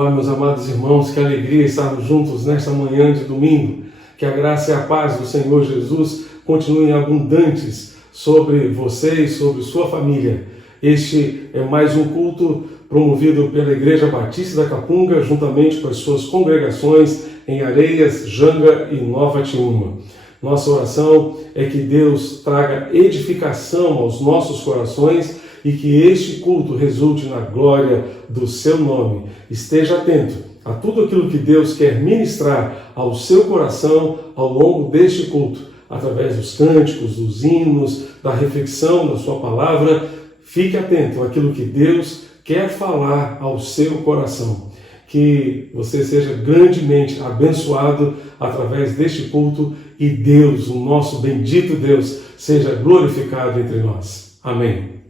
Olá, meus amados irmãos, que alegria estarmos juntos nesta manhã de domingo. Que a graça e a paz do Senhor Jesus continuem abundantes sobre você e sobre sua família. Este é mais um culto promovido pela Igreja Batista da Capunga, juntamente com as suas congregações em Areias, Janga e Nova Tiúma. Nossa oração é que Deus traga edificação aos nossos corações e que este culto resulte na glória do seu nome. Esteja atento a tudo aquilo que Deus quer ministrar ao seu coração ao longo deste culto, através dos cânticos, dos hinos, da reflexão da sua palavra. Fique atento àquilo que Deus quer falar ao seu coração. Que você seja grandemente abençoado através deste culto e Deus, o nosso bendito Deus, seja glorificado entre nós. Amém.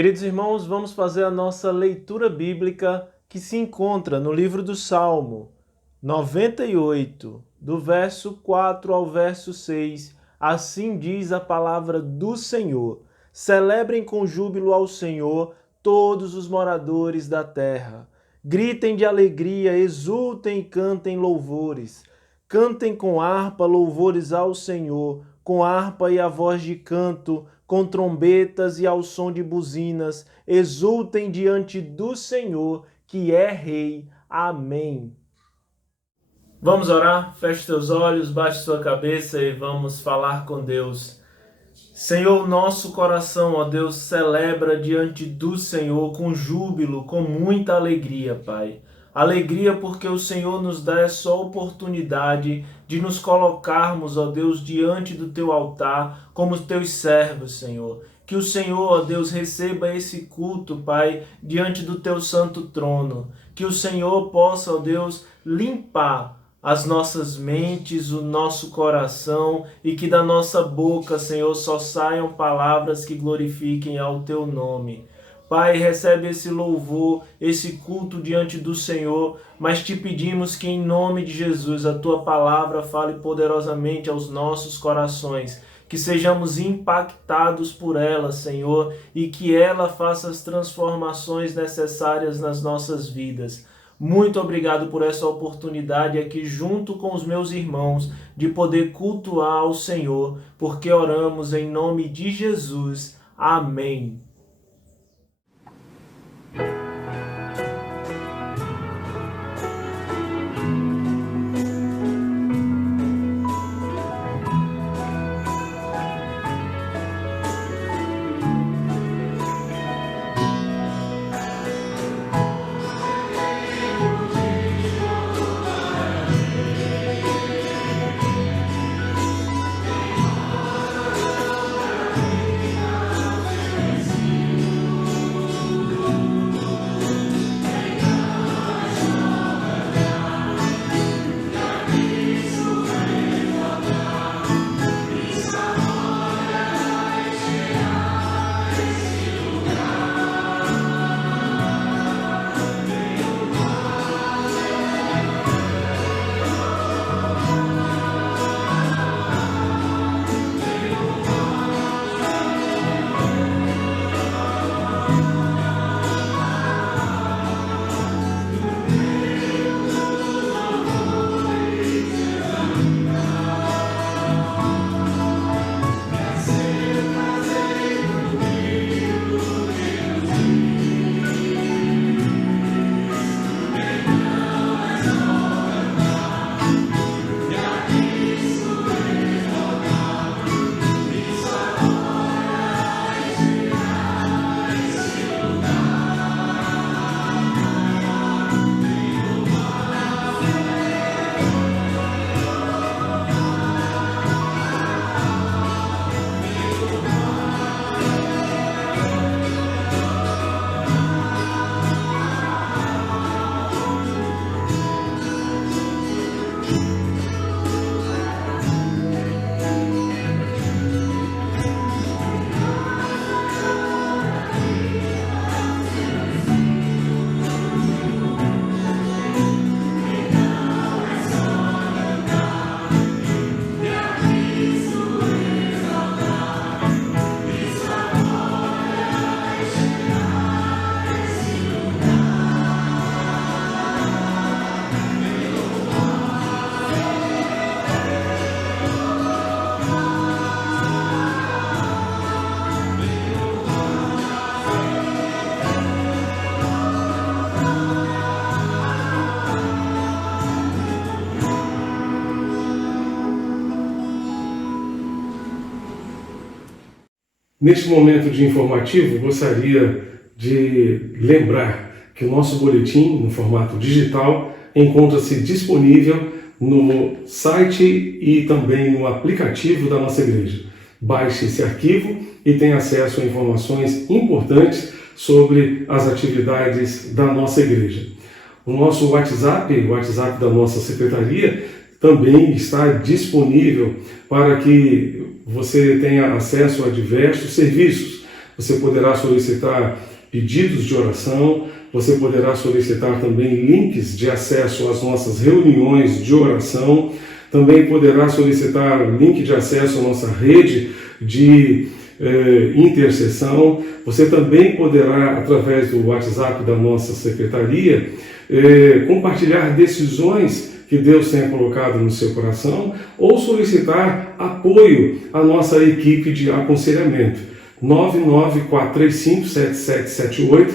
Queridos irmãos, vamos fazer a nossa leitura bíblica que se encontra no livro do Salmo 98, do verso 4 ao verso 6. Assim diz a palavra do Senhor: Celebrem com júbilo ao Senhor todos os moradores da terra. Gritem de alegria, exultem e cantem louvores. Cantem com harpa louvores ao Senhor, com harpa e a voz de canto, com trombetas e ao som de buzinas, exultem diante do Senhor, que é Rei. Amém. Vamos orar? Feche seus olhos, baixe sua cabeça e vamos falar com Deus. Senhor, nosso coração, ó Deus, celebra diante do Senhor com júbilo, com muita alegria, Pai. Alegria porque o Senhor nos dá essa oportunidade de nos colocarmos, ó Deus, diante do Teu altar como Teus servos, Senhor. Que o Senhor, ó Deus, receba esse culto, Pai, diante do Teu santo trono. Que o Senhor possa, ó Deus, limpar as nossas mentes, o nosso coração e que da nossa boca, Senhor, só saiam palavras que glorifiquem ao Teu nome. Pai, recebe esse louvor, esse culto diante do Senhor, mas te pedimos que em nome de Jesus a tua palavra fale poderosamente aos nossos corações, que sejamos impactados por ela, Senhor, e que ela faça as transformações necessárias nas nossas vidas. Muito obrigado por essa oportunidade aqui junto com os meus irmãos de poder cultuar o Senhor, porque oramos em nome de Jesus. Amém. Neste momento de informativo, gostaria de lembrar que o nosso boletim, no formato digital, encontra-se disponível no site e também no aplicativo da nossa igreja. Baixe esse arquivo e tenha acesso a informações importantes sobre as atividades da nossa igreja. O nosso WhatsApp, o WhatsApp da nossa secretaria, também está disponível para que você tenha acesso a diversos serviços. Você poderá solicitar pedidos de oração, você poderá solicitar também links de acesso às nossas reuniões de oração, também poderá solicitar link de acesso à nossa rede de intercessão. Você também poderá, através do WhatsApp da nossa secretaria, compartilhar decisões que Deus tenha colocado no seu coração ou solicitar apoio à nossa equipe de aconselhamento. 994357778.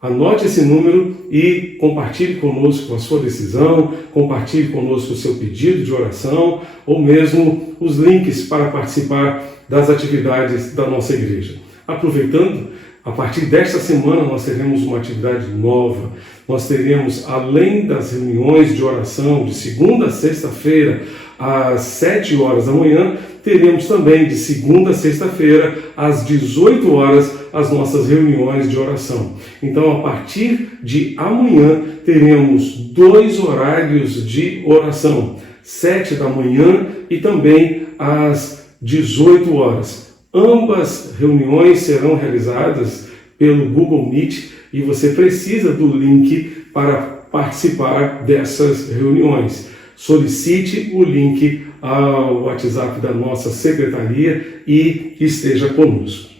Anote esse número e compartilhe conosco a sua decisão, compartilhe conosco o seu pedido de oração ou mesmo os links para participar das atividades da nossa igreja. Aproveitando, a partir desta semana nós teremos uma atividade nova. Nós teremos, além das reuniões de oração de segunda a sexta-feira, às 7 horas da manhã, teremos também de segunda a sexta-feira, às 18 horas, as nossas reuniões de oração. Então, a partir de amanhã, teremos 2 horários de oração, 7 da manhã e também às 18 horas. Ambas reuniões serão realizadas pelo Google Meet e você precisa do link para participar dessas reuniões. Solicite o link ao WhatsApp da nossa secretaria e esteja conosco.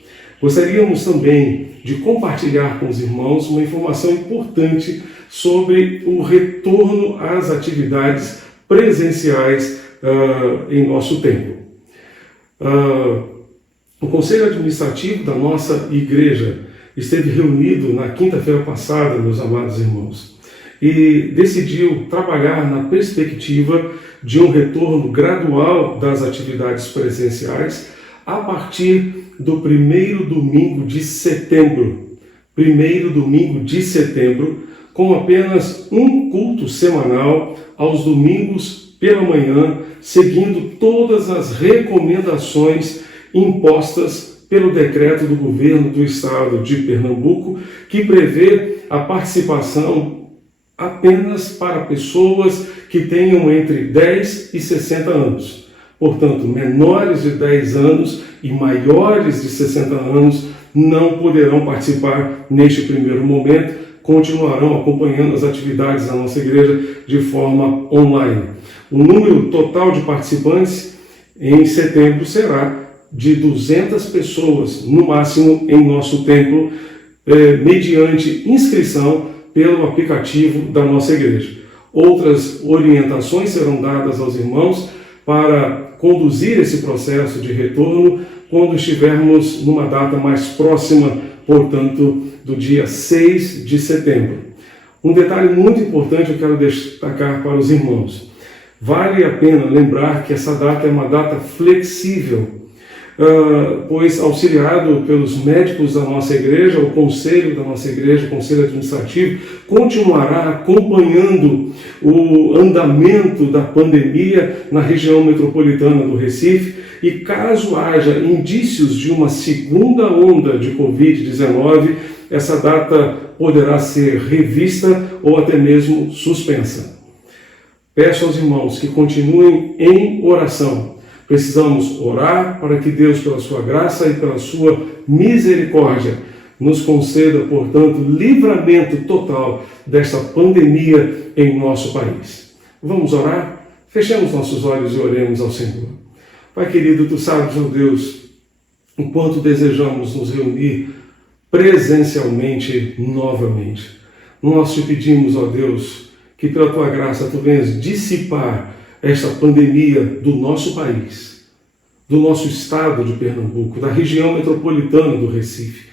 Gostaríamos também de compartilhar com os irmãos uma informação importante sobre o retorno às atividades presenciais em nosso templo. O Conselho Administrativo da nossa igreja esteve reunido na quinta-feira passada, meus amados irmãos, e decidiu trabalhar na perspectiva de um retorno gradual das atividades presenciais a partir do primeiro domingo de setembro. Com apenas um culto semanal aos domingos pela manhã, seguindo todas as recomendações impostas pelo decreto do governo do estado de Pernambuco, que prevê a participação apenas para pessoas que tenham entre 10 e 60 anos. Portanto, menores de 10 anos e maiores de 60 anos não poderão participar neste primeiro momento, continuarão acompanhando as atividades da nossa igreja de forma online. O número total de participantes em setembro será de 200 pessoas, no máximo, em nosso templo, mediante inscrição pelo aplicativo da nossa igreja. Outras orientações serão dadas aos irmãos para conduzir esse processo de retorno quando estivermos numa data mais próxima, portanto, do dia 6 de setembro. Um detalhe muito importante eu quero destacar para os irmãos. Vale a pena lembrar que essa data é uma data flexível, pois auxiliado pelos médicos da nossa igreja, o conselho da nossa igreja, o conselho administrativo, continuará acompanhando o andamento da pandemia na região metropolitana do Recife e caso haja indícios de uma segunda onda de Covid-19, essa data poderá ser revista ou até mesmo suspensa. Peço aos irmãos que continuem em oração. Precisamos orar para que Deus, pela sua graça e pela sua misericórdia, nos conceda, portanto, livramento total desta pandemia em nosso país. Vamos orar? Fechemos nossos olhos e oremos ao Senhor. Pai querido, Tu sabes, ó Deus, o quanto desejamos nos reunir presencialmente novamente. Nós Te pedimos, ó Deus, que pela Tua graça Tu venhas dissipar esta pandemia do nosso país, do nosso estado de Pernambuco, da região metropolitana do Recife.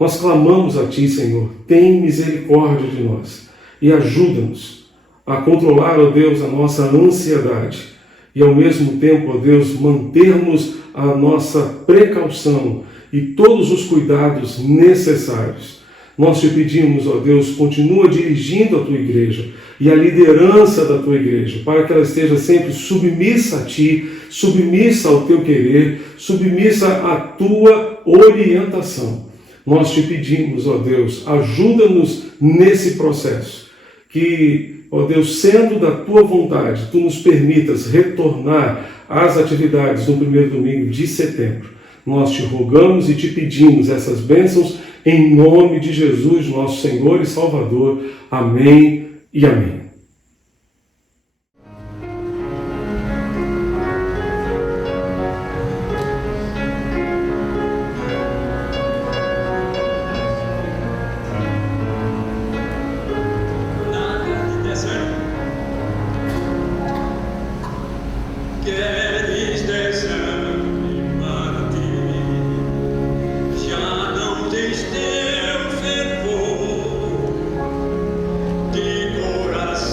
Nós clamamos a Ti, Senhor, tem misericórdia de nós e ajuda-nos a controlar, ó Deus, a nossa ansiedade e ao mesmo tempo, ó Deus, mantermos a nossa precaução e todos os cuidados necessários. Nós Te pedimos, ó Deus, continua dirigindo a Tua igreja e a liderança da Tua igreja, para que ela esteja sempre submissa a Ti, submissa ao Teu querer, submissa à Tua orientação. Nós Te pedimos, ó Deus, ajuda-nos nesse processo, que, ó Deus, sendo da Tua vontade, Tu nos permitas retornar às atividades no primeiro domingo de setembro. Nós Te rogamos e Te pedimos essas bênçãos em nome de Jesus, nosso Senhor e Salvador. Amém e amém. Coração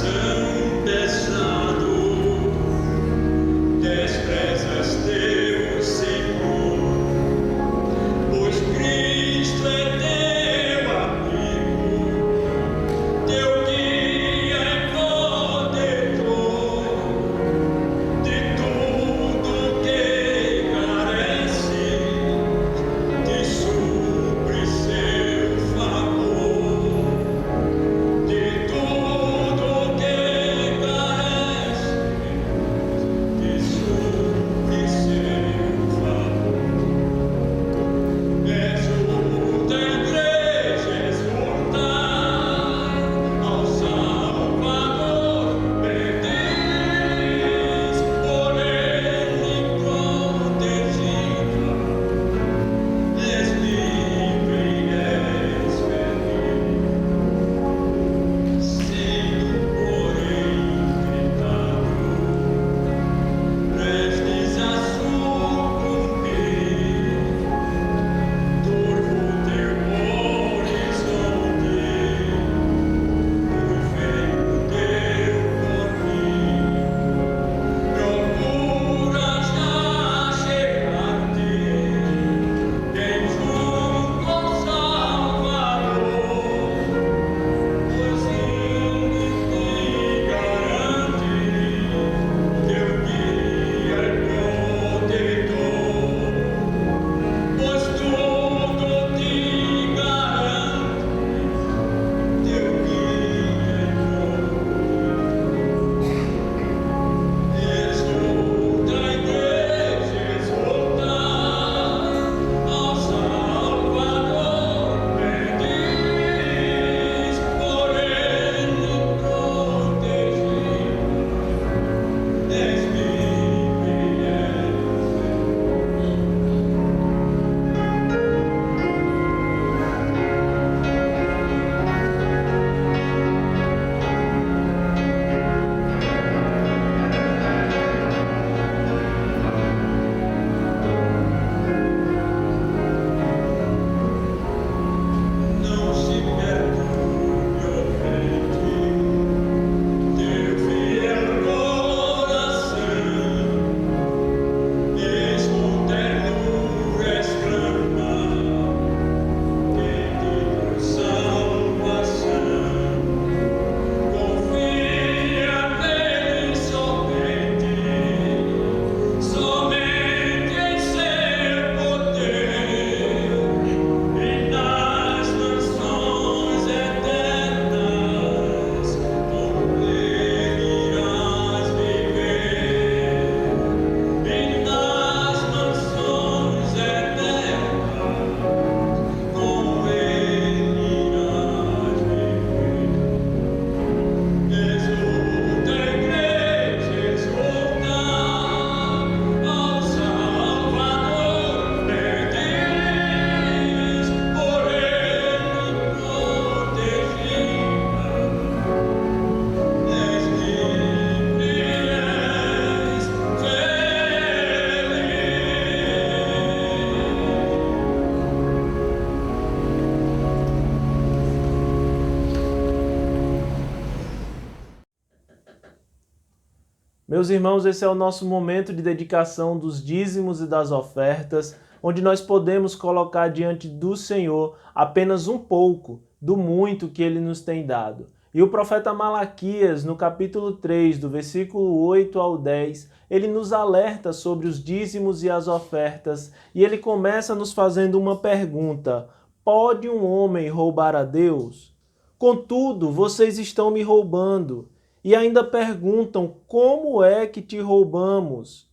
Meus irmãos, esse é o nosso momento de dedicação dos dízimos e das ofertas, onde nós podemos colocar diante do Senhor apenas um pouco do muito que Ele nos tem dado. E o profeta Malaquias, no capítulo 3, do versículo 8 ao 10, ele nos alerta sobre os dízimos e as ofertas, e ele começa nos fazendo uma pergunta: pode um homem roubar a Deus? Contudo, vocês estão me roubando. E ainda perguntam: como é que te roubamos?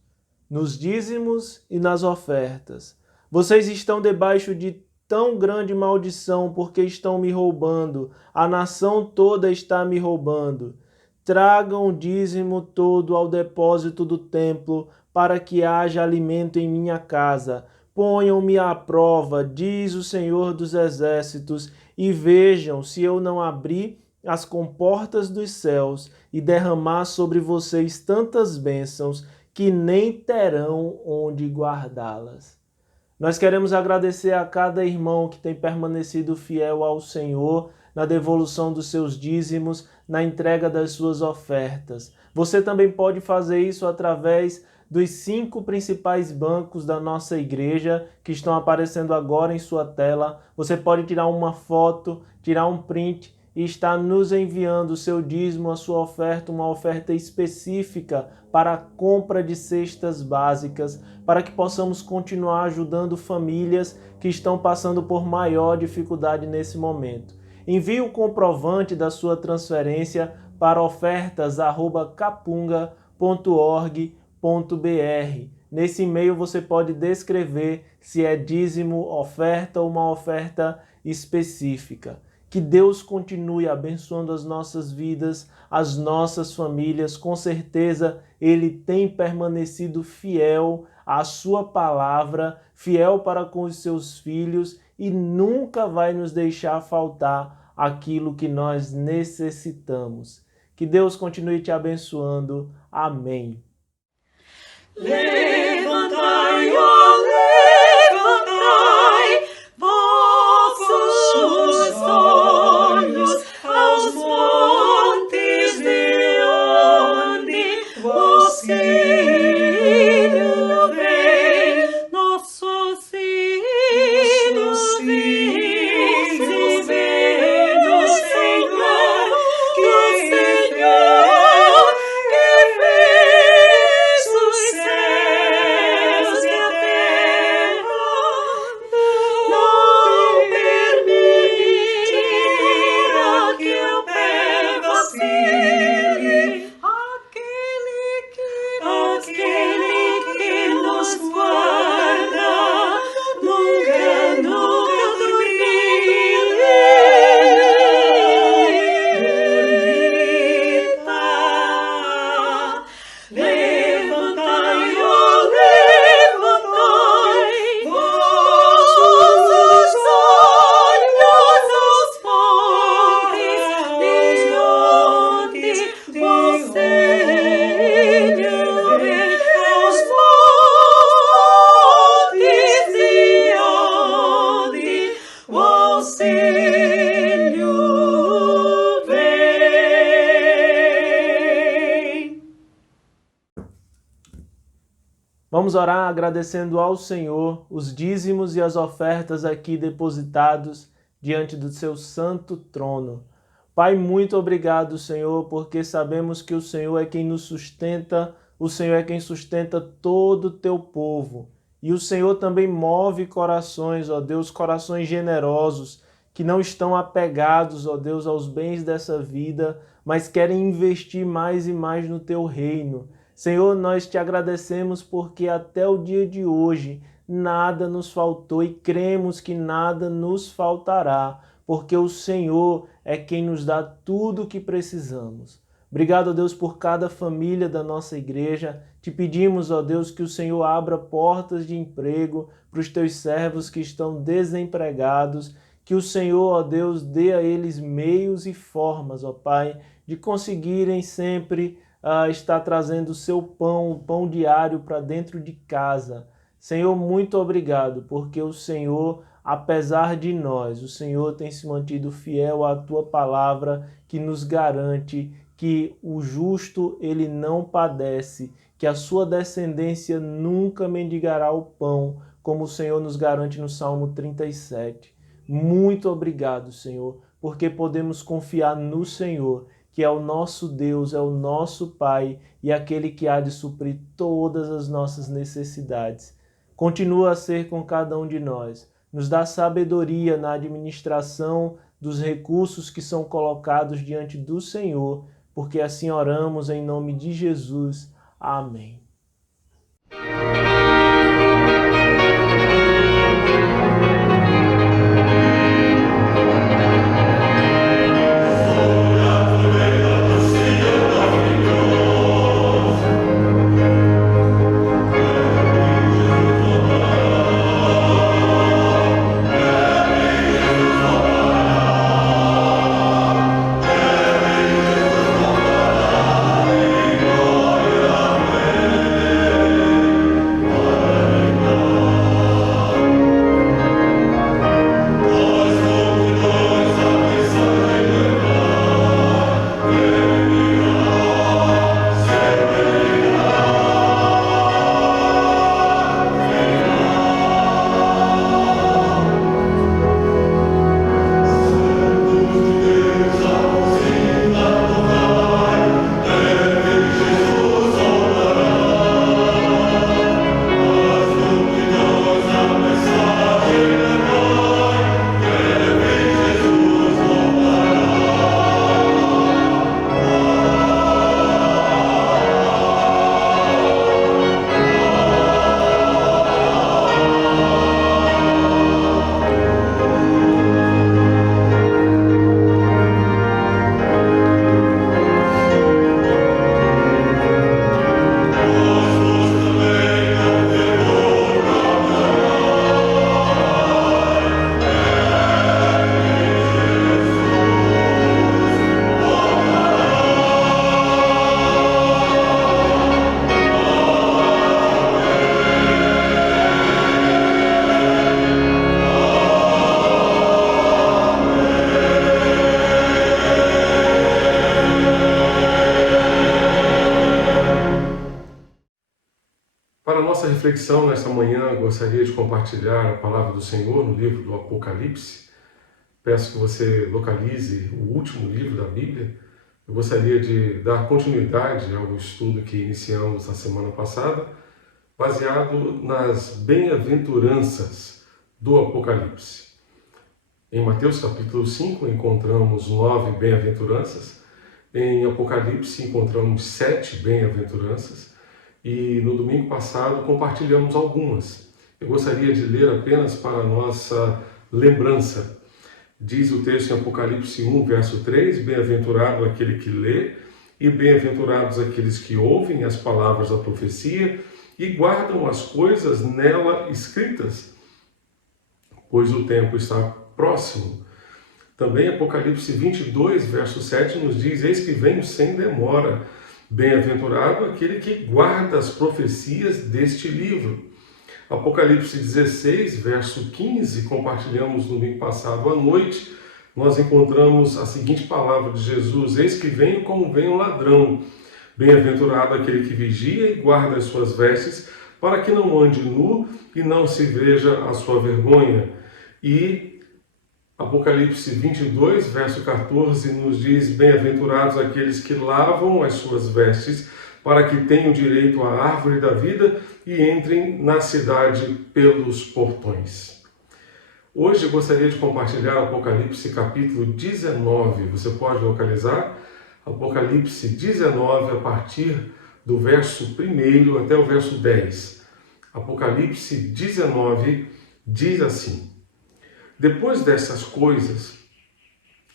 Nos dízimos e nas ofertas. Vocês estão debaixo de tão grande maldição porque estão me roubando. A nação toda está me roubando. Tragam o dízimo todo ao depósito do templo, para que haja alimento em minha casa. Ponham-me à prova, diz o Senhor dos Exércitos, e vejam se eu não abrir as comportas dos céus e derramar sobre vocês tantas bênçãos que nem terão onde guardá-las. Nós queremos agradecer a cada irmão que tem permanecido fiel ao Senhor na devolução dos seus dízimos, na entrega das suas ofertas. Você também pode fazer isso através dos 5 principais bancos da nossa igreja que estão aparecendo agora em sua tela. Você pode tirar uma foto, tirar um print e está nos enviando o seu dízimo, a sua oferta, uma oferta específica para a compra de cestas básicas, para que possamos continuar ajudando famílias que estão passando por maior dificuldade nesse momento. Envie o comprovante da sua transferência para ofertas@capunga.org.br. Nesse e-mail você pode descrever se é dízimo, oferta ou uma oferta específica. Que Deus continue abençoando as nossas vidas, as nossas famílias. Com certeza, Ele tem permanecido fiel à sua palavra, fiel para com os seus filhos e nunca vai nos deixar faltar aquilo que nós necessitamos. Que Deus continue te abençoando. Amém. Levantai, ó, levantai, vossos olhos aos montes, de onde o auxílio vem. Nosso auxílio vem do Senhor, que fez os céus e a terra. Não permitirá que o pé vacile. Aquele que nos guarda, nunca dormirá. Levantai, ó, levantai, vossos olhos aos montes, de onde o auxílio vem. Aos montes, de onde o auxílio vem. Vamos orar agradecendo ao Senhor os dízimos e as ofertas aqui depositados diante do seu santo trono. Pai, muito obrigado, Senhor, porque sabemos que o Senhor é quem nos sustenta, o Senhor é quem sustenta todo o teu povo. E o Senhor também move corações, ó Deus, corações generosos, que não estão apegados, ó Deus, aos bens dessa vida, mas querem investir mais e mais no teu reino. Senhor, nós te agradecemos porque até o dia de hoje nada nos faltou e cremos que nada nos faltará, porque o Senhor é quem nos dá tudo o que precisamos. Obrigado, ó Deus, por cada família da nossa igreja. Te pedimos, ó Deus, que o Senhor abra portas de emprego para os teus servos que estão desempregados, que o Senhor, ó Deus, dê a eles meios e formas, ó Pai, de conseguirem sempre estar trazendo o seu pão, o pão diário para dentro de casa. Senhor, muito obrigado, porque o Senhor, apesar de nós, o Senhor tem se mantido fiel à tua palavra, que nos garante que o justo ele não padece, que a sua descendência nunca mendigará o pão, como o Senhor nos garante no Salmo 37. Muito obrigado, Senhor, porque podemos confiar no Senhor, que é o nosso Deus, é o nosso Pai e aquele que há de suprir todas as nossas necessidades. Continua a ser com cada um de nós. Nos dá sabedoria na administração dos recursos que são colocados diante do Senhor, porque assim oramos em nome de Jesus. Amém. Para a nossa reflexão nesta manhã, gostaria de compartilhar a palavra do Senhor no livro do Apocalipse. Peço que você localize o último livro da Bíblia. Eu gostaria de dar continuidade ao estudo que iniciamos na semana passada, baseado nas bem-aventuranças do Apocalipse. Em Mateus capítulo 5 encontramos 9 bem-aventuranças, em Apocalipse encontramos 7 bem-aventuranças, e no domingo passado compartilhamos algumas. Eu gostaria de ler apenas para a nossa lembrança. Diz o texto em Apocalipse 1, verso 3, bem-aventurado aquele que lê, e bem-aventurados aqueles que ouvem as palavras da profecia e guardam as coisas nela escritas, pois o tempo está próximo. Também Apocalipse 22, verso 7 nos diz, eis que venho sem demora, bem-aventurado aquele que guarda as profecias deste livro. Apocalipse 16, verso 15, compartilhamos no domingo passado à noite, nós encontramos a seguinte palavra de Jesus, eis que venho como vem um ladrão, bem-aventurado aquele que vigia e guarda as suas vestes, para que não ande nu e não se veja a sua vergonha. E Apocalipse 22, verso 14, nos diz, bem-aventurados aqueles que lavam as suas vestes, para que tenham direito à árvore da vida e entrem na cidade pelos portões. Hoje eu gostaria de compartilhar Apocalipse capítulo 19. Você pode localizar Apocalipse 19 a partir do verso 1 até o verso 10. Apocalipse 19 diz assim, depois dessas coisas,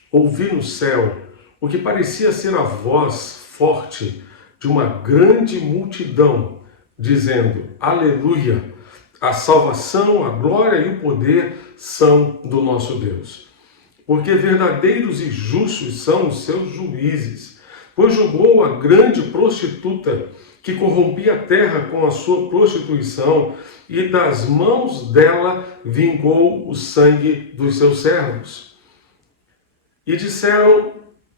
ouvi no céu o que parecia ser a voz forte de uma grande multidão, dizendo, aleluia, a salvação, a glória e o poder são do nosso Deus. Porque verdadeiros e justos são os seus juízes, pois julgou a grande prostituta que corrompia a terra com a sua prostituição, e das mãos dela vingou o sangue dos seus servos. E disseram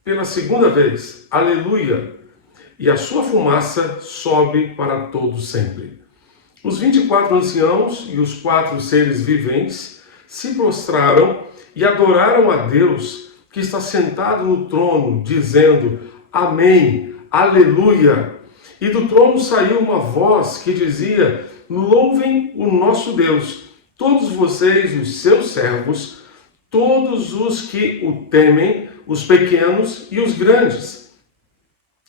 pela segunda vez, aleluia, e a sua fumaça sobe para todo sempre. Os 24 anciãos e os 4 seres viventes se prostraram e adoraram a Deus que está sentado no trono, dizendo: Amém, aleluia. E do trono saiu uma voz que dizia: Louvem o nosso Deus, todos vocês, os seus servos, todos os que o temem, os pequenos e os grandes.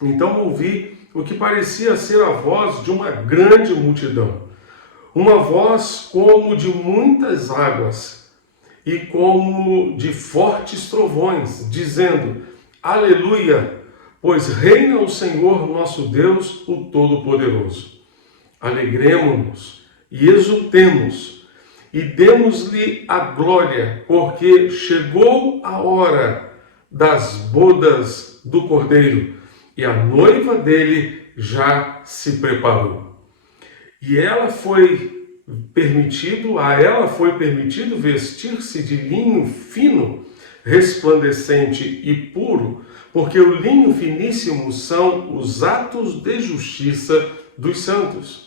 Então ouvi o que parecia ser a voz de uma grande multidão, uma voz como de muitas águas e como de fortes trovões, dizendo: Aleluia, pois reina o Senhor nosso Deus, o Todo-Poderoso. Alegremo-nos e exultemos e demos-lhe a glória, porque chegou a hora das bodas do Cordeiro e a noiva dele já se preparou. E a ela foi permitido vestir-se de linho fino, resplandecente e puro, porque o linho finíssimo são os atos de justiça dos santos.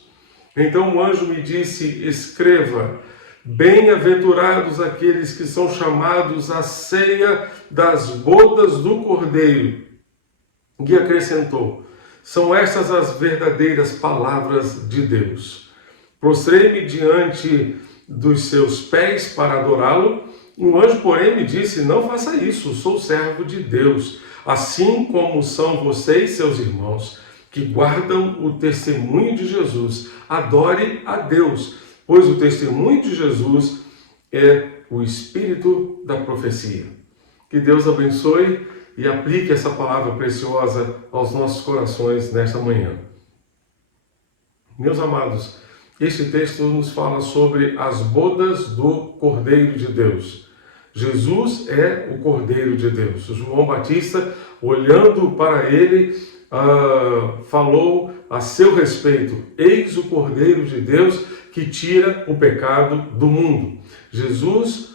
Então o anjo me disse: escreva, bem-aventurados aqueles que são chamados à ceia das bodas do Cordeiro. E acrescentou: são estas as verdadeiras palavras de Deus. Prostrei-me diante dos seus pés para adorá-lo. O anjo, porém, me disse: não faça isso, sou servo de Deus, assim como são vocês, seus irmãos, que guardam o testemunho de Jesus. Adore a Deus, pois o testemunho de Jesus é o espírito da profecia. Que Deus abençoe e aplique essa palavra preciosa aos nossos corações nesta manhã. Meus amados, este texto nos fala sobre as bodas do Cordeiro de Deus. Jesus é o Cordeiro de Deus. João Batista, olhando para ele, falou a seu respeito: eis o Cordeiro de Deus que tira o pecado do mundo. Jesus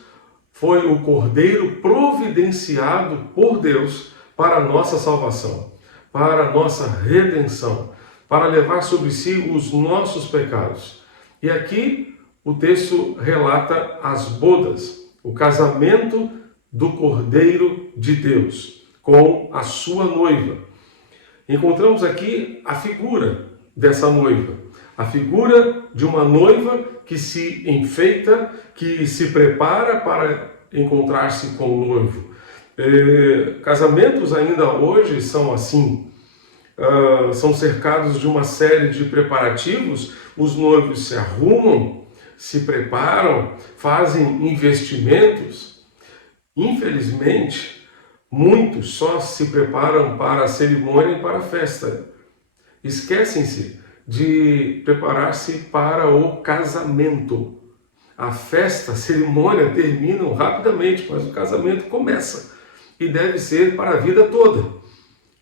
foi o Cordeiro providenciado por Deus para a nossa salvação, para a nossa redenção, para levar sobre si os nossos pecados. E aqui o texto relata as bodas, o casamento do Cordeiro de Deus com a sua noiva. Encontramos aqui a figura dessa noiva, a figura de uma noiva que se enfeita, que se prepara para encontrar-se com o noivo. Casamentos ainda hoje são assim, são cercados de uma série de preparativos. Os noivos se arrumam, se preparam, fazem investimentos. Infelizmente, muitos só se preparam para a cerimônia e para a festa. Esquecem-se de preparar-se para o casamento. A festa, a cerimônia terminam rapidamente, mas o casamento começa e deve ser para a vida toda.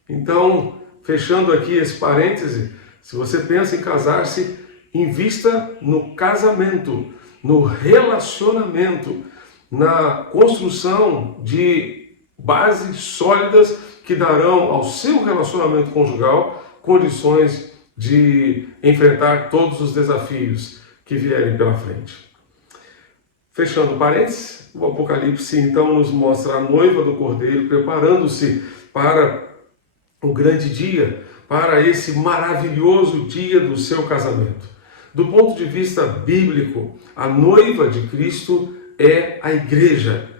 Então, fechando aqui esse parêntese, se você pensa em casar-se, invista no casamento, no relacionamento, na construção de bases sólidas que darão ao seu relacionamento conjugal condições de enfrentar todos os desafios que vierem pela frente. Fechando parênteses, o Apocalipse então nos mostra a noiva do Cordeiro preparando-se para o grande dia, para esse maravilhoso dia do seu casamento. Do ponto de vista bíblico, a noiva de Cristo é a igreja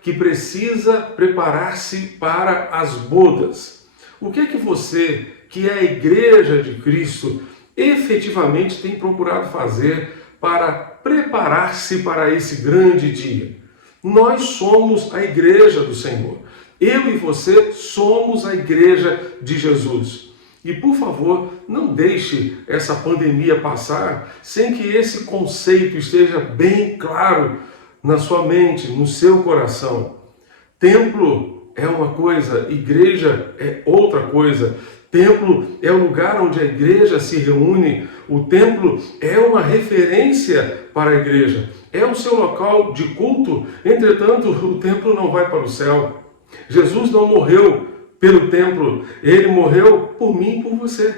que precisa preparar-se para as bodas. O que é que você, que é a igreja de Cristo, efetivamente tem procurado fazer para preparar-se para esse grande dia? Nós somos a igreja do Senhor. Eu e você somos a igreja de Jesus. E, por favor, não deixe essa pandemia passar sem que esse conceito esteja bem claro na sua mente, no seu coração. Templo é uma coisa, igreja é outra coisa. Templo é o lugar onde a igreja se reúne. O templo é uma referência para a igreja. É o seu local de culto. Entretanto, o templo não vai para o céu. Jesus não morreu pelo templo, ele morreu por mim e por você.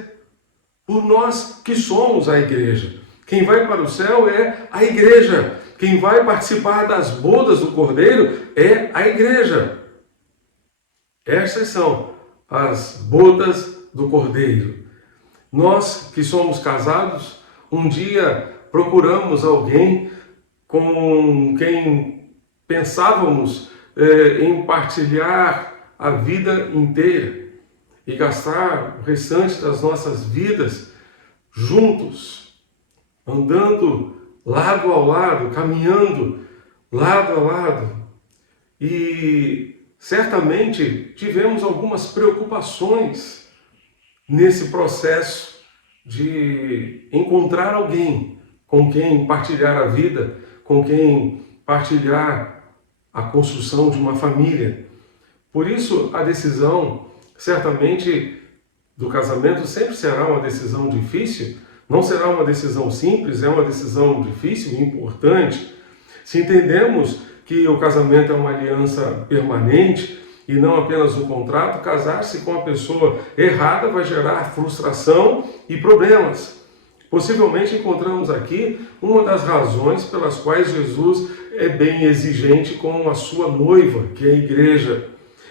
Por nós que somos a igreja. Quem vai para o céu é a igreja. Quem vai participar das bodas do Cordeiro é a igreja. Estas são as bodas do Cordeiro. Nós que somos casados, um dia procuramos alguém com quem pensávamos em partilhar a vida inteira e gastar o restante das nossas vidas juntos, andando lado ao lado, caminhando lado a lado. E certamente tivemos algumas preocupações nesse processo de encontrar alguém com quem partilhar a vida, com quem partilhar a construção de uma família. Por isso, a decisão, certamente, do casamento sempre será uma decisão difícil, não será uma decisão simples, é uma decisão difícil e importante. Se entendemos que o casamento é uma aliança permanente e não apenas um contrato, casar-se com a pessoa errada vai gerar frustração e problemas. Possivelmente encontramos aqui uma das razões pelas quais Jesus é bem exigente com a sua noiva, que é a igreja.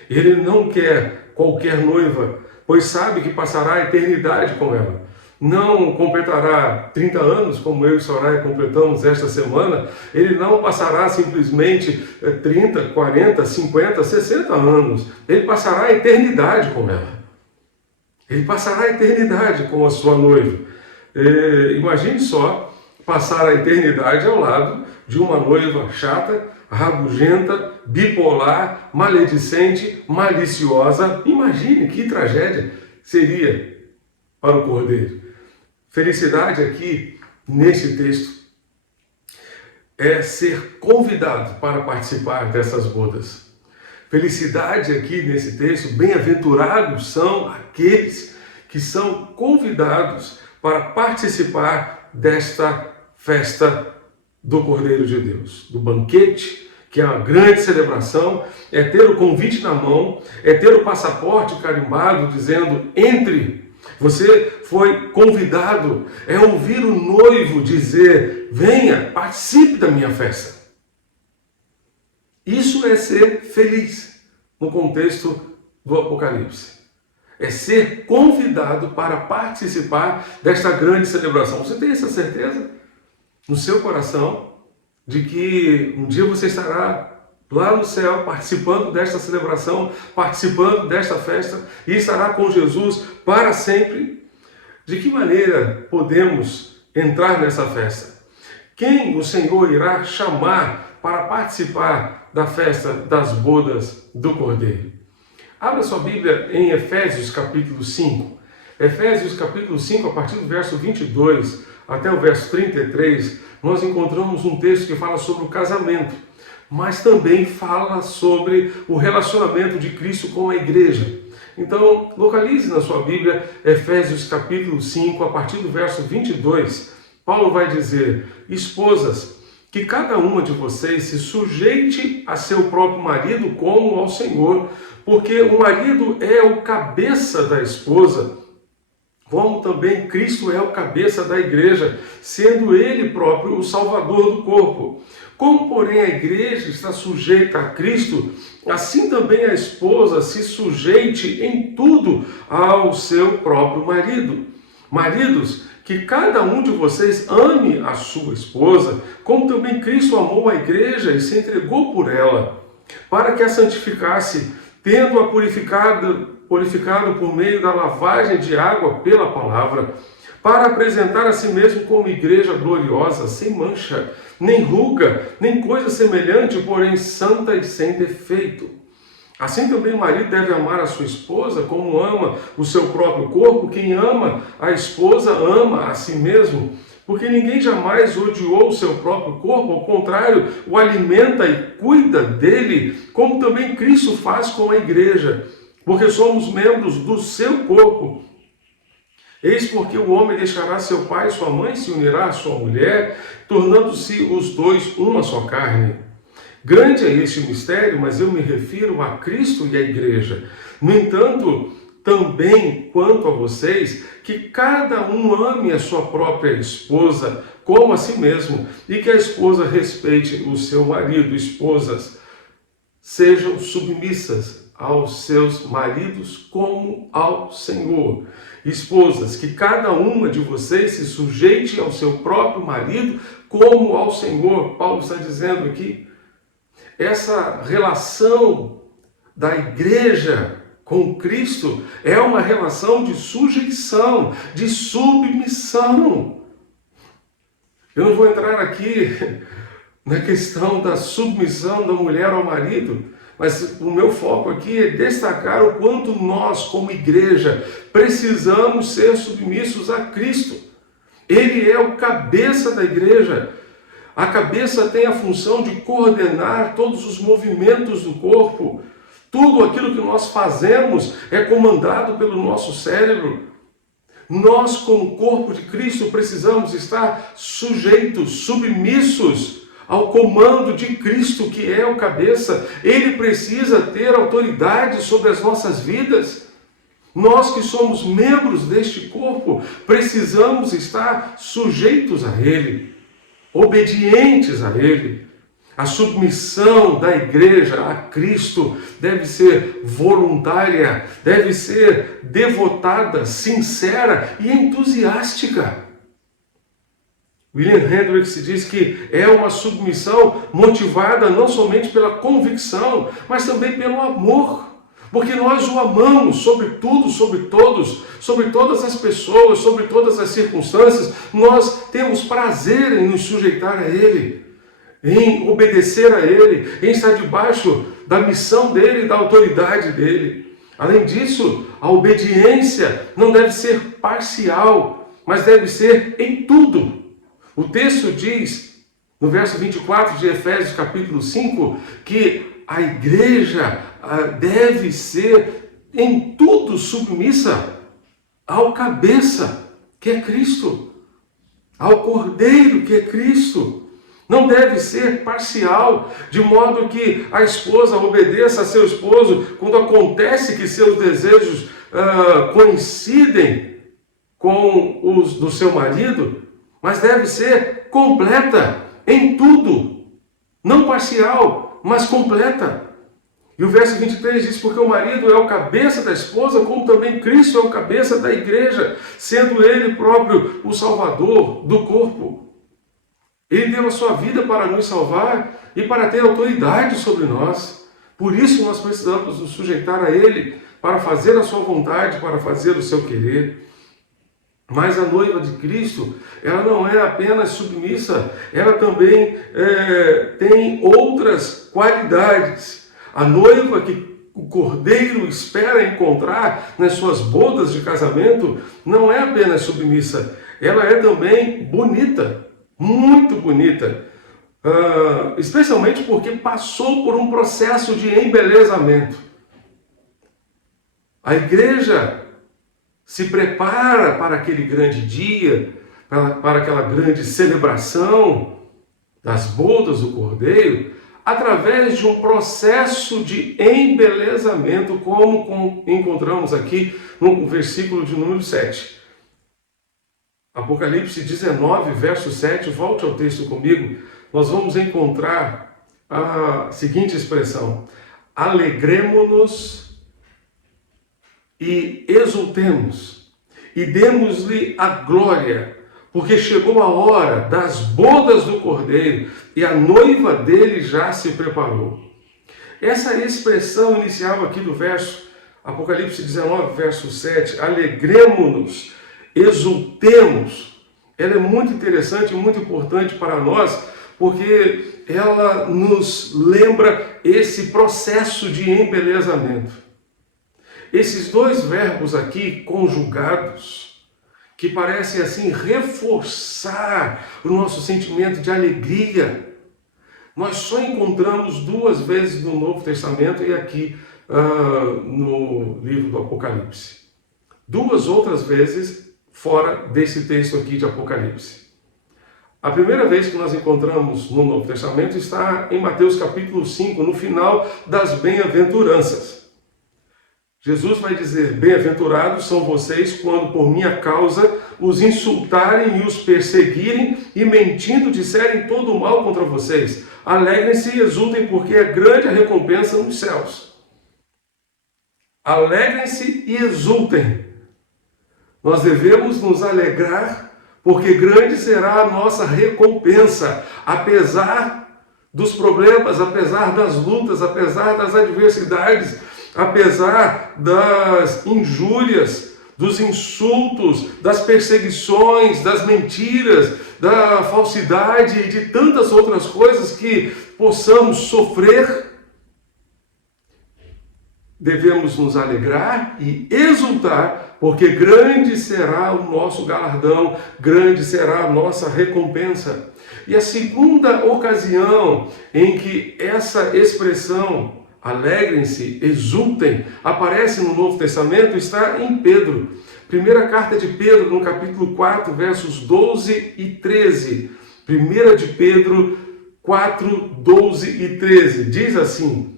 Ele não quer qualquer noiva, pois sabe que passará a eternidade com ela. Não completará 30 anos, como eu e Soraya completamos esta semana. Ele não passará simplesmente 30, 40, 50, 60 anos. Ele passará a eternidade com ela. Ele passará a eternidade com a sua noiva. Imagine só passar a eternidade ao lado de uma noiva chata, rabugenta, bipolar, maledicente, maliciosa. Imagine que tragédia seria para o Cordeiro. Felicidade aqui, nesse texto, é ser convidado para participar dessas bodas. Felicidade aqui, nesse texto, bem-aventurados são aqueles que são convidados para participar desta festa do Cordeiro de Deus, do banquete, que é uma grande celebração, é ter o convite na mão, é ter o passaporte carimbado dizendo, entre. Você foi convidado, é ouvir o noivo dizer, venha, participe da minha festa. Isso é ser feliz no contexto do Apocalipse. É ser convidado para participar desta grande celebração. Você tem essa certeza no seu coração de que um dia você estará lá no céu, participando desta celebração, participando desta festa, e estará com Jesus para sempre? De que maneira podemos entrar nessa festa? Quem o Senhor irá chamar para participar da festa das bodas do Cordeiro? Abra sua Bíblia em Efésios capítulo 5. Efésios capítulo 5, a partir do verso 22 até o verso 33, nós encontramos um texto que fala sobre o casamento, mas também fala sobre o relacionamento de Cristo com a igreja. Então, localize na sua Bíblia Efésios capítulo 5, a partir do verso 22. Paulo vai dizer, esposas, que cada uma de vocês se sujeite a seu próprio marido como ao Senhor, porque o marido é o cabeça da esposa, como também Cristo é o cabeça da igreja, sendo ele próprio o salvador do corpo. Como, porém, a igreja está sujeita a Cristo, assim também a esposa se sujeite em tudo ao seu próprio marido. Maridos, que cada um de vocês ame a sua esposa, como também Cristo amou a igreja e se entregou por ela, para que a santificasse, tendo-a purificado por meio da lavagem de água pela palavra, para apresentar a si mesmo como igreja gloriosa, sem mancha, nem ruga, nem coisa semelhante, porém santa e sem defeito. Assim também o marido deve amar a sua esposa como ama o seu próprio corpo. Quem ama a esposa ama a si mesmo, porque ninguém jamais odiou o seu próprio corpo, ao contrário, o alimenta e cuida dele, como também Cristo faz com a igreja, porque somos membros do seu corpo. Eis porque o homem deixará seu pai e sua mãe, se unirá à sua mulher, tornando-se os dois uma só carne. Grande é este mistério, mas eu me refiro a Cristo e à igreja. No entanto, também quanto a vocês, que cada um ame a sua própria esposa como a si mesmo, e que a esposa respeite o seu marido. Esposas, sejam submissas aos seus maridos como ao Senhor. Esposas, que cada uma de vocês se sujeite ao seu próprio marido como ao Senhor. Paulo está dizendo aqui, essa relação da igreja com Cristo é uma relação de sujeição, de submissão. Eu não vou entrar aqui na questão da submissão da mulher ao marido, mas o meu foco aqui é destacar o quanto nós, como igreja, precisamos ser submissos a Cristo. Ele é o cabeça da igreja. A cabeça tem a função de coordenar todos os movimentos do corpo. Tudo aquilo que nós fazemos é comandado pelo nosso cérebro. Nós, como corpo de Cristo, precisamos estar sujeitos, submissos ao comando de Cristo, que é o cabeça. Ele precisa ter autoridade sobre as nossas vidas. Nós que somos membros deste corpo, precisamos estar sujeitos a Ele, obedientes a Ele. A submissão da igreja a Cristo deve ser voluntária, deve ser devotada, sincera e entusiástica. William Hendricks diz que é uma submissão motivada não somente pela convicção, mas também pelo amor. Porque nós o amamos sobre tudo, sobre todos, sobre todas as pessoas, sobre todas as circunstâncias. Nós temos prazer em nos sujeitar a Ele, em obedecer a Ele, em estar debaixo da missão dEle e da autoridade dEle. Além disso, a obediência não deve ser parcial, mas deve ser em tudo. O texto diz, no verso 24 de Efésios capítulo 5, que a igreja deve ser em tudo submissa ao cabeça, que é Cristo, ao Cordeiro, que é Cristo. Não deve ser parcial, de modo que a esposa obedeça a seu esposo quando acontece que seus desejos coincidem com os do seu marido, mas deve ser completa em tudo, não parcial, mas completa. E o verso 23 diz, porque o marido é o cabeça da esposa, como também Cristo é o cabeça da igreja, sendo Ele próprio o Salvador do corpo. Ele deu a sua vida para nos salvar e para ter autoridade sobre nós. Por isso nós precisamos nos sujeitar a Ele, para fazer a sua vontade, para fazer o seu querer. Mas a noiva de Cristo, ela não é apenas submissa, ela também tem outras qualidades. A noiva que o Cordeiro espera encontrar nas suas bodas de casamento não é apenas submissa, ela é também bonita. Muito bonita, especialmente porque passou por um processo de embelezamento. A igreja se prepara para aquele grande dia, para aquela grande celebração das bodas do Cordeiro, através de um processo de embelezamento, como encontramos aqui no versículo de número 7. Apocalipse 19, verso 7, volte ao texto comigo, nós vamos encontrar a seguinte expressão: alegremo-nos e exultemos, e demos-lhe a glória, porque chegou a hora das bodas do Cordeiro, e a noiva dele já se preparou. Essa expressão inicial aqui do verso, Apocalipse 19, verso 7, alegremo-nos, exultemos, ela é muito interessante e muito importante para nós, porque ela nos lembra esse processo de embelezamento. Esses dois verbos aqui conjugados, que parecem assim reforçar o nosso sentimento de alegria, nós só encontramos duas vezes no Novo Testamento e aqui no livro do Apocalipse. Duas outras vezes fora desse texto aqui de Apocalipse. A primeira vez que nós encontramos no Novo Testamento está em Mateus capítulo 5, no final das bem-aventuranças. Jesus vai dizer: bem-aventurados são vocês quando por minha causa os insultarem e os perseguirem e mentindo disserem todo o mal contra vocês. Alegrem-se e exultem, porque é grande a recompensa nos céus. Alegrem-se e exultem. Nós devemos nos alegrar, porque grande será a nossa recompensa, apesar dos problemas, apesar das lutas, apesar das adversidades, apesar das injúrias, dos insultos, das perseguições, das mentiras, da falsidade e de tantas outras coisas que possamos sofrer. Devemos nos alegrar e exultar, porque grande será o nosso galardão, grande será a nossa recompensa. E a segunda ocasião em que essa expressão, alegrem-se, exultem, aparece no Novo Testamento, está em Pedro. Primeira carta de Pedro, no capítulo 4, versos 12 e 13. 1 de Pedro 4, 12 e 13. Diz assim: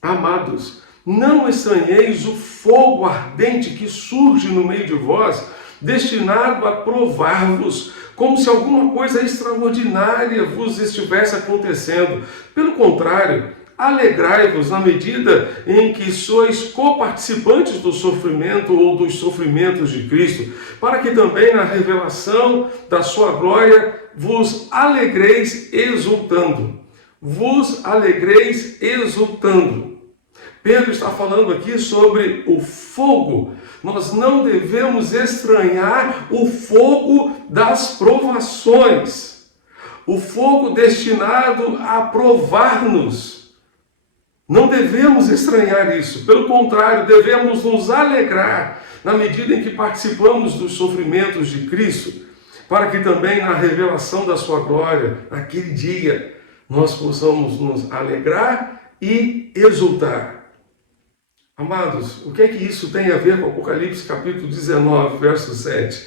amados, não estranheis o fogo ardente que surge no meio de vós, destinado a provar-vos, como se alguma coisa extraordinária vos estivesse acontecendo. Pelo contrário, alegrai-vos na medida em que sois coparticipantes do sofrimento ou dos sofrimentos de Cristo, para que também na revelação da sua glória vos alegreis exultando. Vos alegreis exultando. Pedro está falando aqui sobre o fogo. Nós não devemos estranhar o fogo das provações, o fogo destinado a provar-nos. Não devemos estranhar isso. Pelo contrário, devemos nos alegrar na medida em que participamos dos sofrimentos de Cristo, para que também na revelação da sua glória, naquele dia, nós possamos nos alegrar e exultar. Amados, o que é que isso tem a ver com Apocalipse capítulo 19, verso 7?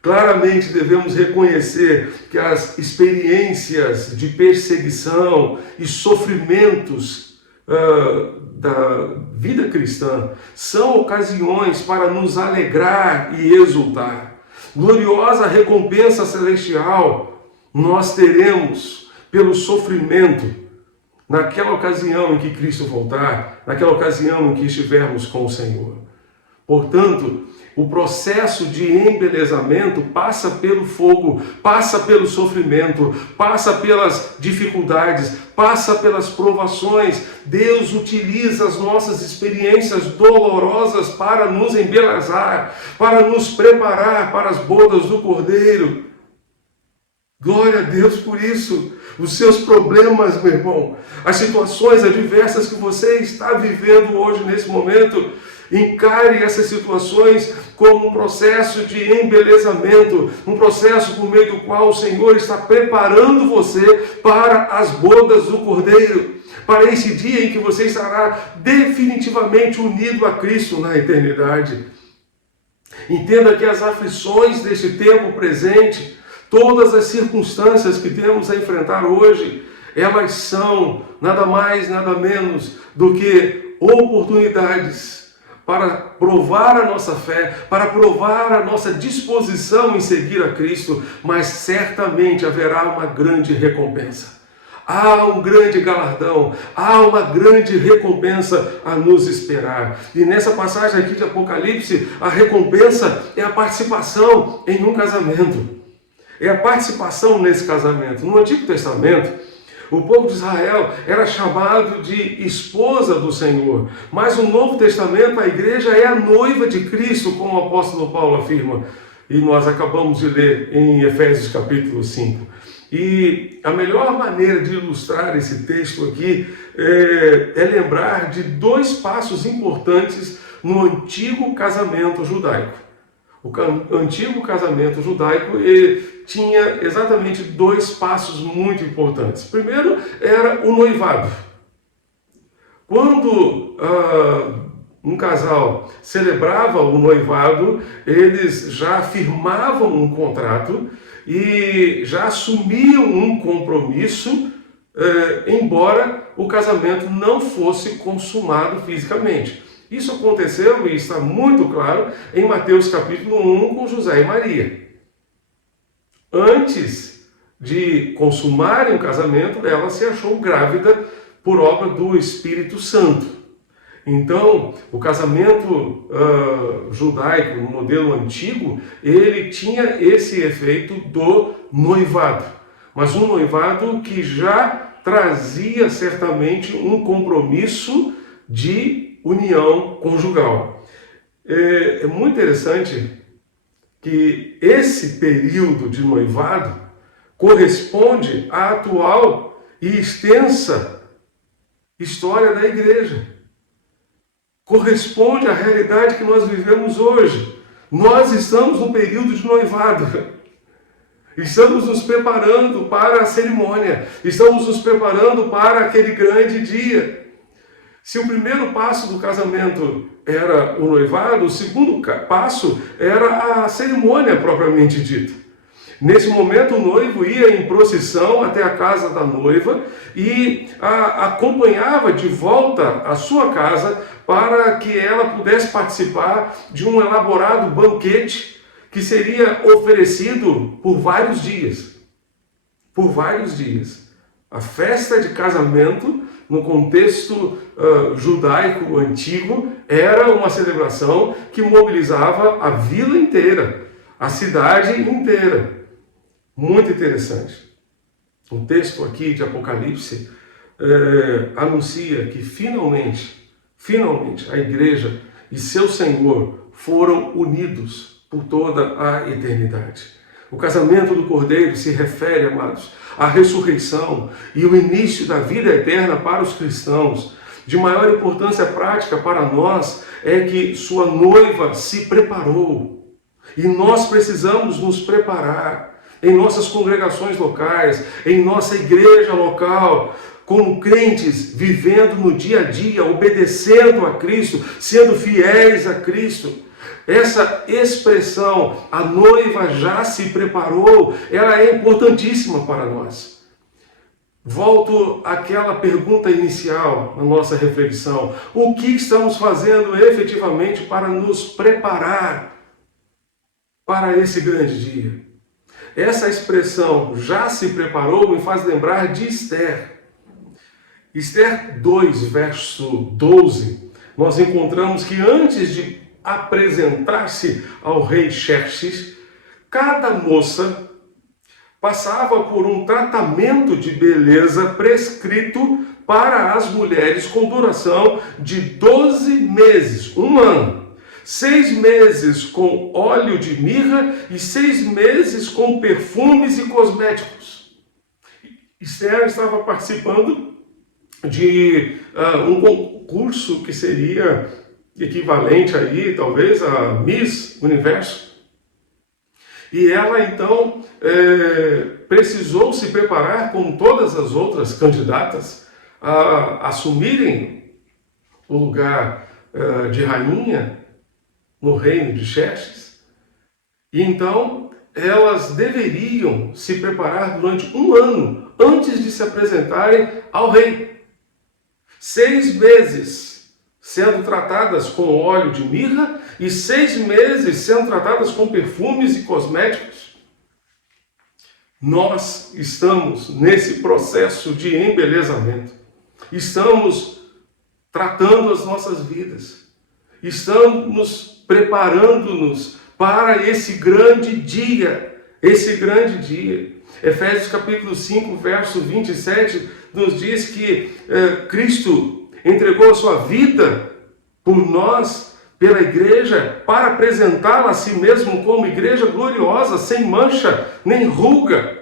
Claramente devemos reconhecer que as experiências de perseguição e sofrimentos da vida cristã são ocasiões para nos alegrar e exultar. Gloriosa recompensa celestial nós teremos pelo sofrimento naquela ocasião em que Cristo voltar, naquela ocasião em que estivermos com o Senhor. Portanto, o processo de embelezamento passa pelo fogo, passa pelo sofrimento, passa pelas dificuldades, passa pelas provações. Deus utiliza as nossas experiências dolorosas para nos embelezar, para nos preparar para as bodas do Cordeiro. Glória a Deus por isso. Os seus problemas, meu irmão, as situações adversas que você está vivendo hoje, nesse momento, encare essas situações como um processo de embelezamento, um processo por meio do qual o Senhor está preparando você para as bodas do Cordeiro, para esse dia em que você estará definitivamente unido a Cristo na eternidade. Entenda que as aflições deste tempo presente, todas as circunstâncias que temos a enfrentar hoje, elas são nada mais, nada menos do que oportunidades para provar a nossa fé, para provar a nossa disposição em seguir a Cristo, mas certamente haverá uma grande recompensa. Há um grande galardão, há uma grande recompensa a nos esperar. E nessa passagem aqui de Apocalipse, a recompensa é a participação em um casamento. É a participação nesse casamento. No Antigo Testamento, o povo de Israel era chamado de esposa do Senhor. Mas no Novo Testamento, a igreja é a noiva de Cristo, como o apóstolo Paulo afirma. E nós acabamos de ler em Efésios capítulo 5. E a melhor maneira de ilustrar esse texto aqui é lembrar de dois passos importantes no antigo casamento judaico. O antigo casamento judaico tinha exatamente dois passos muito importantes. Primeiro era o noivado. Quando um casal celebrava o noivado, eles já firmavam um contrato e já assumiam um compromisso, embora o casamento não fosse consumado fisicamente. Isso aconteceu, e está muito claro, em Mateus capítulo 1 com José e Maria. Antes de consumarem o casamento, ela se achou grávida por obra do Espírito Santo. Então, o casamento judaico, no modelo antigo, ele tinha esse efeito do noivado. Mas um noivado que já trazia certamente um compromisso de união conjugal. É muito interessante que esse período de noivado corresponde à atual e extensa história da igreja. Corresponde à realidade que nós vivemos hoje. Nós estamos no período de noivado. Estamos nos preparando para a cerimônia. Estamos nos preparando para aquele grande dia. Se o primeiro passo do casamento era o noivado, o segundo passo era a cerimônia propriamente dita. Nesse momento, o noivo ia em procissão até a casa da noiva e a acompanhava de volta à sua casa para que ela pudesse participar de um elaborado banquete que seria oferecido por vários dias. Por vários dias. A festa de casamento, no contexto judaico antigo, era uma celebração que mobilizava a vila inteira, a cidade inteira. Muito interessante. O texto aqui de Apocalipse anuncia que finalmente a igreja e seu Senhor foram unidos por toda a eternidade. O casamento do Cordeiro se refere, amados, à ressurreição e o início da vida eterna para os cristãos. De maior importância prática para nós é que sua noiva se preparou. E nós precisamos nos preparar em nossas congregações locais, em nossa igreja local, como crentes, vivendo no dia a dia, obedecendo a Cristo, sendo fiéis a Cristo. Essa expressão, a noiva já se preparou, ela é importantíssima para nós. Volto àquela pergunta inicial na nossa reflexão. O que estamos fazendo efetivamente para nos preparar para esse grande dia? Essa expressão, já se preparou, me faz lembrar de Esther. Esther 2, verso 12, nós encontramos que antes de apresentar-se ao rei Xerxes, cada moça passava por um tratamento de beleza prescrito para as mulheres com duração de 12 meses, um ano. 6 meses com óleo de mirra e 6 meses com perfumes e cosméticos. Esther estava participando de um concurso que seria equivalente aí, talvez, a Miss Universo. E ela, então, precisou se preparar, como todas as outras candidatas, a assumirem o lugar de rainha no reino de Xerxes. E então, elas deveriam se preparar durante um ano antes de se apresentarem ao rei. 6 meses sendo tratadas com óleo de mirra e 6 meses sendo tratadas com perfumes e cosméticos. Nós estamos nesse processo de embelezamento. Estamos tratando as nossas vidas. Estamos preparando-nos para esse grande dia. Efésios capítulo 5, verso 27, nos diz que Cristo entregou a sua vida por nós, pela igreja, para apresentá-la a si mesmo como igreja gloriosa, sem mancha, nem ruga,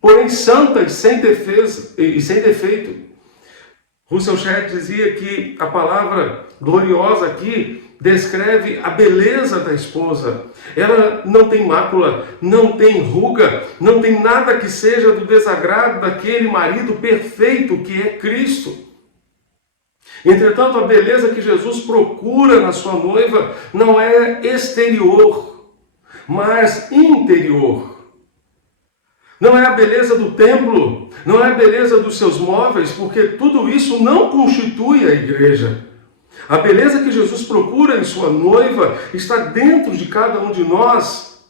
porém santa e sem defeito. Russell Shedd dizia que a palavra gloriosa aqui descreve a beleza da esposa. Ela não tem mácula, não tem ruga, não tem nada que seja do desagrado daquele marido perfeito que é Cristo. Entretanto, a beleza que Jesus procura na sua noiva não é exterior, mas interior. Não é a beleza do templo, não é a beleza dos seus móveis, porque tudo isso não constitui a igreja. A beleza que Jesus procura em sua noiva está dentro de cada um de nós,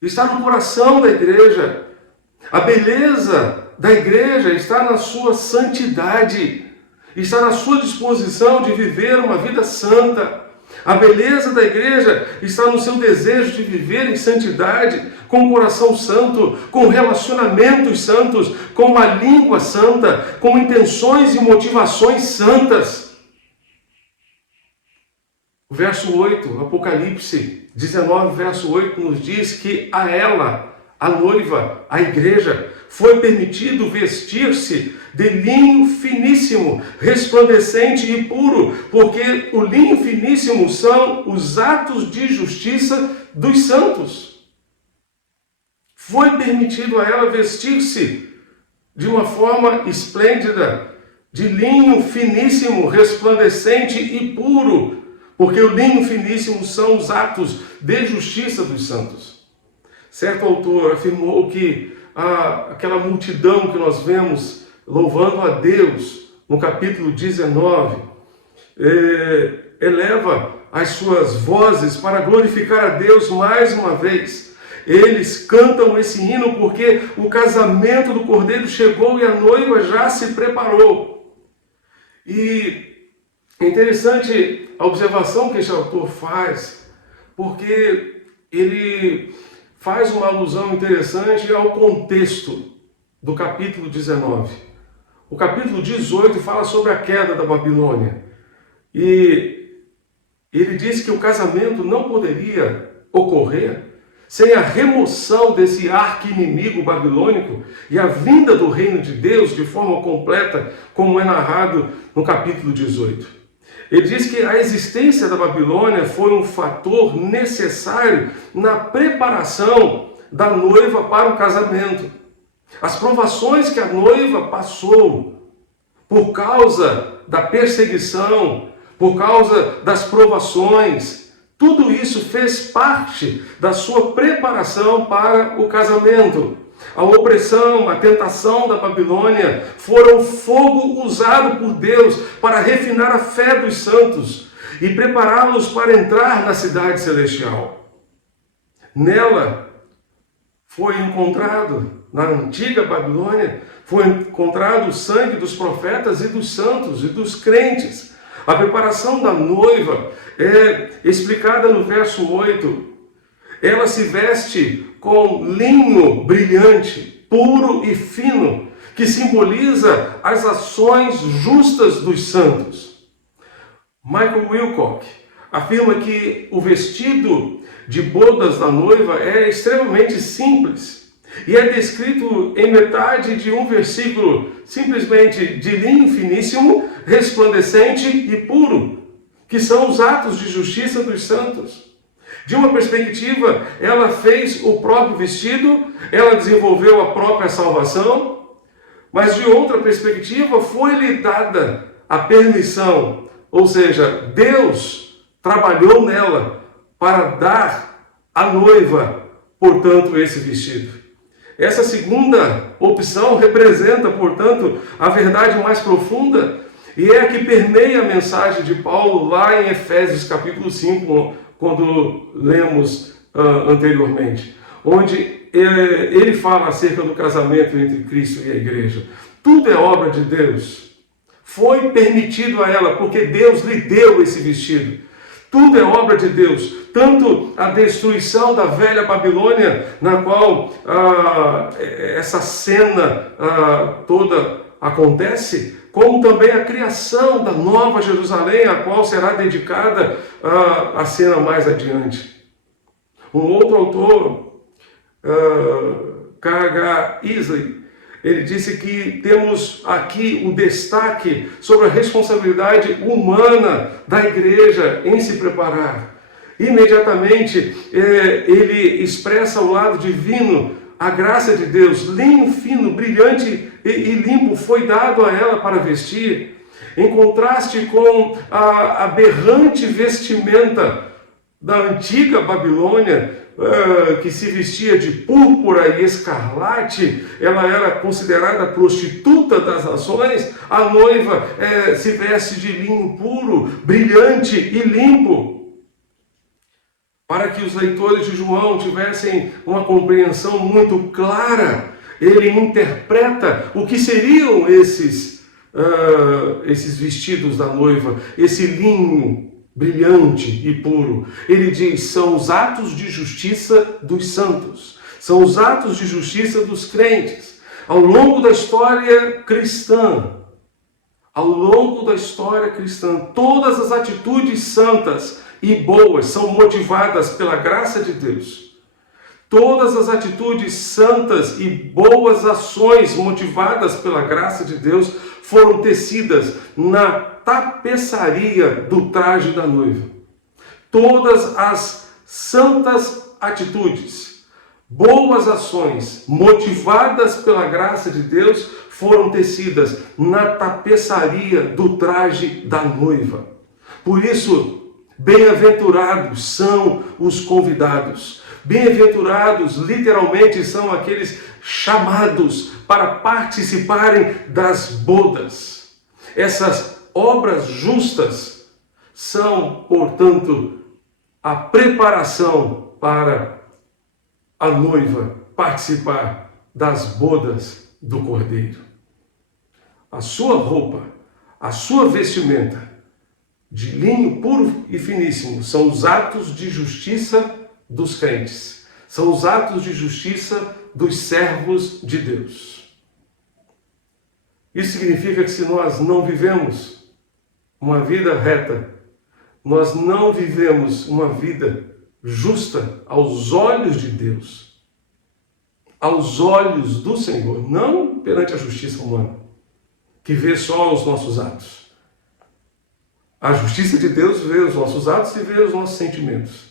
está no coração da igreja. A beleza da igreja está na sua santidade, está na sua disposição de viver uma vida santa. A beleza da igreja está no seu desejo de viver em santidade, com um coração santo, com relacionamentos santos, com uma língua santa, com intenções e motivações santas. O verso 8, Apocalipse 19, verso 8, nos diz que a ela, a noiva, a igreja, foi permitido vestir-se de linho finíssimo, resplandecente e puro, porque o linho finíssimo são os atos de justiça dos santos. Foi permitido a ela vestir-se de uma forma esplêndida, de linho finíssimo, resplandecente e puro, porque o linho finíssimo são os atos de justiça dos santos. Certo autor afirmou que aquela multidão que nós vemos louvando a Deus no capítulo 19, eleva as suas vozes para glorificar a Deus mais uma vez. Eles cantam esse hino porque o casamento do Cordeiro chegou e a noiva já se preparou. E é interessante a observação que esse autor faz, porque ele faz uma alusão interessante ao contexto do capítulo 19. O capítulo 18 fala sobre a queda da Babilônia. E ele diz que o casamento não poderia ocorrer sem a remoção desse arqui-inimigo babilônico e a vinda do reino de Deus de forma completa, como é narrado no capítulo 18. Ele diz que a existência da Babilônia foi um fator necessário na preparação da noiva para o casamento. As provações que a noiva passou por causa da perseguição, por causa das provações, tudo isso fez parte da sua preparação para o casamento. A opressão, a tentação da Babilônia foram fogo usado por Deus para refinar a fé dos santos e prepará-los para entrar na cidade celestial. Nela foi encontrado, na antiga Babilônia, foi encontrado o sangue dos profetas e dos santos e dos crentes. A preparação da noiva é explicada no verso 8. Ela se veste com linho brilhante, puro e fino, que simboliza as ações justas dos santos. Michael Wilcock afirma que o vestido de bodas da noiva é extremamente simples e é descrito em metade de um versículo, simplesmente de linho finíssimo, resplandecente e puro, que são os atos de justiça dos santos. De uma perspectiva, ela fez o próprio vestido, ela desenvolveu a própria salvação, mas de outra perspectiva, foi-lhe dada a permissão, ou seja, Deus trabalhou nela para dar à noiva, portanto, esse vestido. Essa segunda opção representa, portanto, a verdade mais profunda e é a que permeia a mensagem de Paulo lá em Efésios capítulo 5, quando lemos anteriormente, onde ele fala acerca do casamento entre Cristo e a igreja. Tudo é obra de Deus. Foi permitido a ela, porque Deus lhe deu esse vestido. Tudo é obra de Deus. Tanto a destruição da velha Babilônia, na qual essa cena toda acontece, como também a criação da nova Jerusalém, a qual será dedicada a cena mais adiante. Um outro autor, K.H. Isley, ele disse que temos aqui o destaque sobre a responsabilidade humana da igreja em se preparar. Imediatamente, ele expressa o lado divino, a graça de Deus, linho fino, brilhante e limpo foi dado a ela para vestir. em contraste com a aberrante vestimenta da antiga Babilônia, que se vestia de púrpura e escarlate, ela era considerada prostituta das nações. A noiva se veste de linho puro, brilhante e limpo. Para que os leitores de João tivessem uma compreensão muito clara, ele interpreta o que seriam esses vestidos da noiva, esse linho brilhante e puro. Ele diz: são os atos de justiça dos santos, são os atos de justiça dos crentes. Ao longo da história cristã, todas as atitudes santas e boas são motivadas pela graça de Deus. Todas as atitudes santas e boas ações motivadas pela graça de Deus foram tecidas na tapeçaria do traje da noiva. Todas as santas atitudes, boas ações motivadas pela graça de Deus foram tecidas na tapeçaria do traje da noiva. Por isso, bem-aventurados são os convidados. Bem-aventurados, literalmente, são aqueles chamados para participarem das bodas. Essas obras justas são, portanto, a preparação para a noiva participar das bodas do Cordeiro. A sua roupa, a sua vestimenta de linho puro e finíssimo são os atos de justiça dos crentes. São os atos de justiça dos servos de Deus. Isso significa que se nós não vivemos uma vida reta, nós não vivemos uma vida justa aos olhos de Deus, aos olhos do Senhor, não perante a justiça humana, que vê só os nossos atos. A justiça de Deus vê os nossos atos e vê os nossos sentimentos,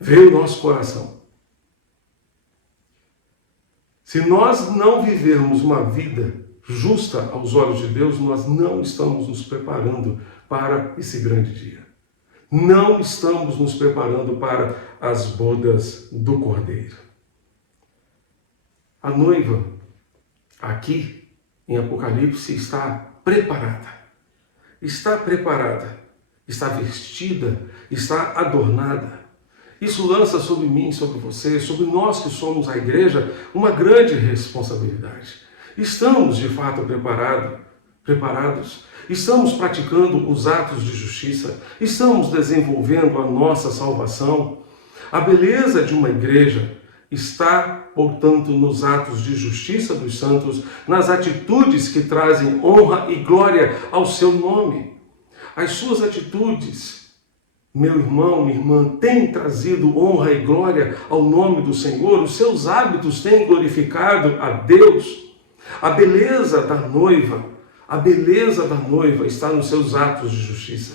vê o nosso coração. Se nós não vivermos uma vida justa aos olhos de Deus, nós não estamos nos preparando para esse grande dia. Não estamos nos preparando para as bodas do Cordeiro. A noiva, aqui em Apocalipse, está preparada. Está preparada, está vestida, está adornada. Isso lança sobre mim, sobre você, sobre nós que somos a igreja, uma grande responsabilidade. Estamos, de fato, preparados? Estamos praticando os atos de justiça? Estamos desenvolvendo a nossa salvação? A beleza de uma igreja está, portanto, nos atos de justiça dos santos, nas atitudes que trazem honra e glória ao seu nome. As suas atitudes, meu irmão, minha irmã, têm trazido honra e glória ao nome do Senhor. Os seus hábitos têm glorificado a Deus. A beleza da noiva está nos seus atos de justiça.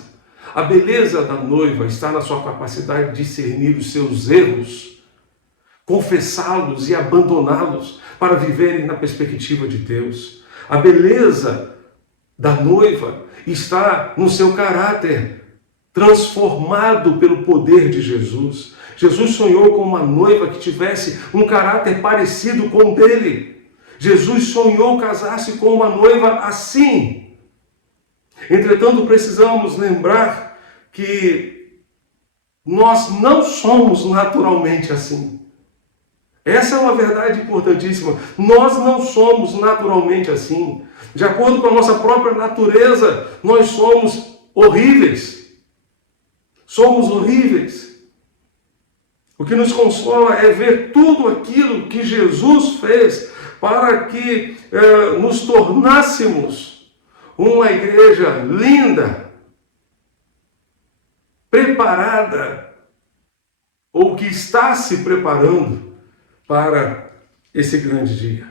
A beleza da noiva está na sua capacidade de discernir os seus erros, confessá-los e abandoná-los para viverem na perspectiva de Deus. A beleza da noiva está no seu caráter, transformado pelo poder de Jesus. Jesus sonhou com uma noiva que tivesse um caráter parecido com o dele. Jesus sonhou casar-se com uma noiva assim. Entretanto, precisamos lembrar que nós não somos naturalmente assim. Essa é uma verdade importantíssima. Nós não somos naturalmente assim. De acordo com a nossa própria natureza, nós somos horríveis. Somos horríveis. O que nos consola é ver tudo aquilo que Jesus fez para que nos tornássemos uma igreja linda, preparada, ou que está se preparando para esse grande dia.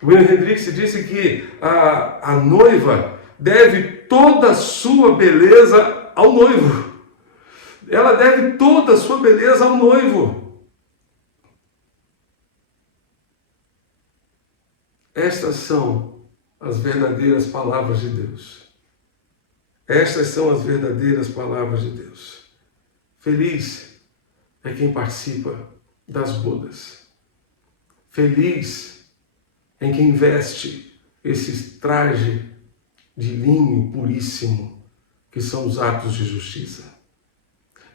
O William Hendricks disse que a noiva deve toda a sua beleza ao noivo. Ela deve toda a sua beleza ao noivo. Estas são as verdadeiras palavras de Deus. Estas são as verdadeiras palavras de Deus. Feliz é quem participa das bodas. Feliz é quem veste esse traje de linho puríssimo, que são os atos de justiça.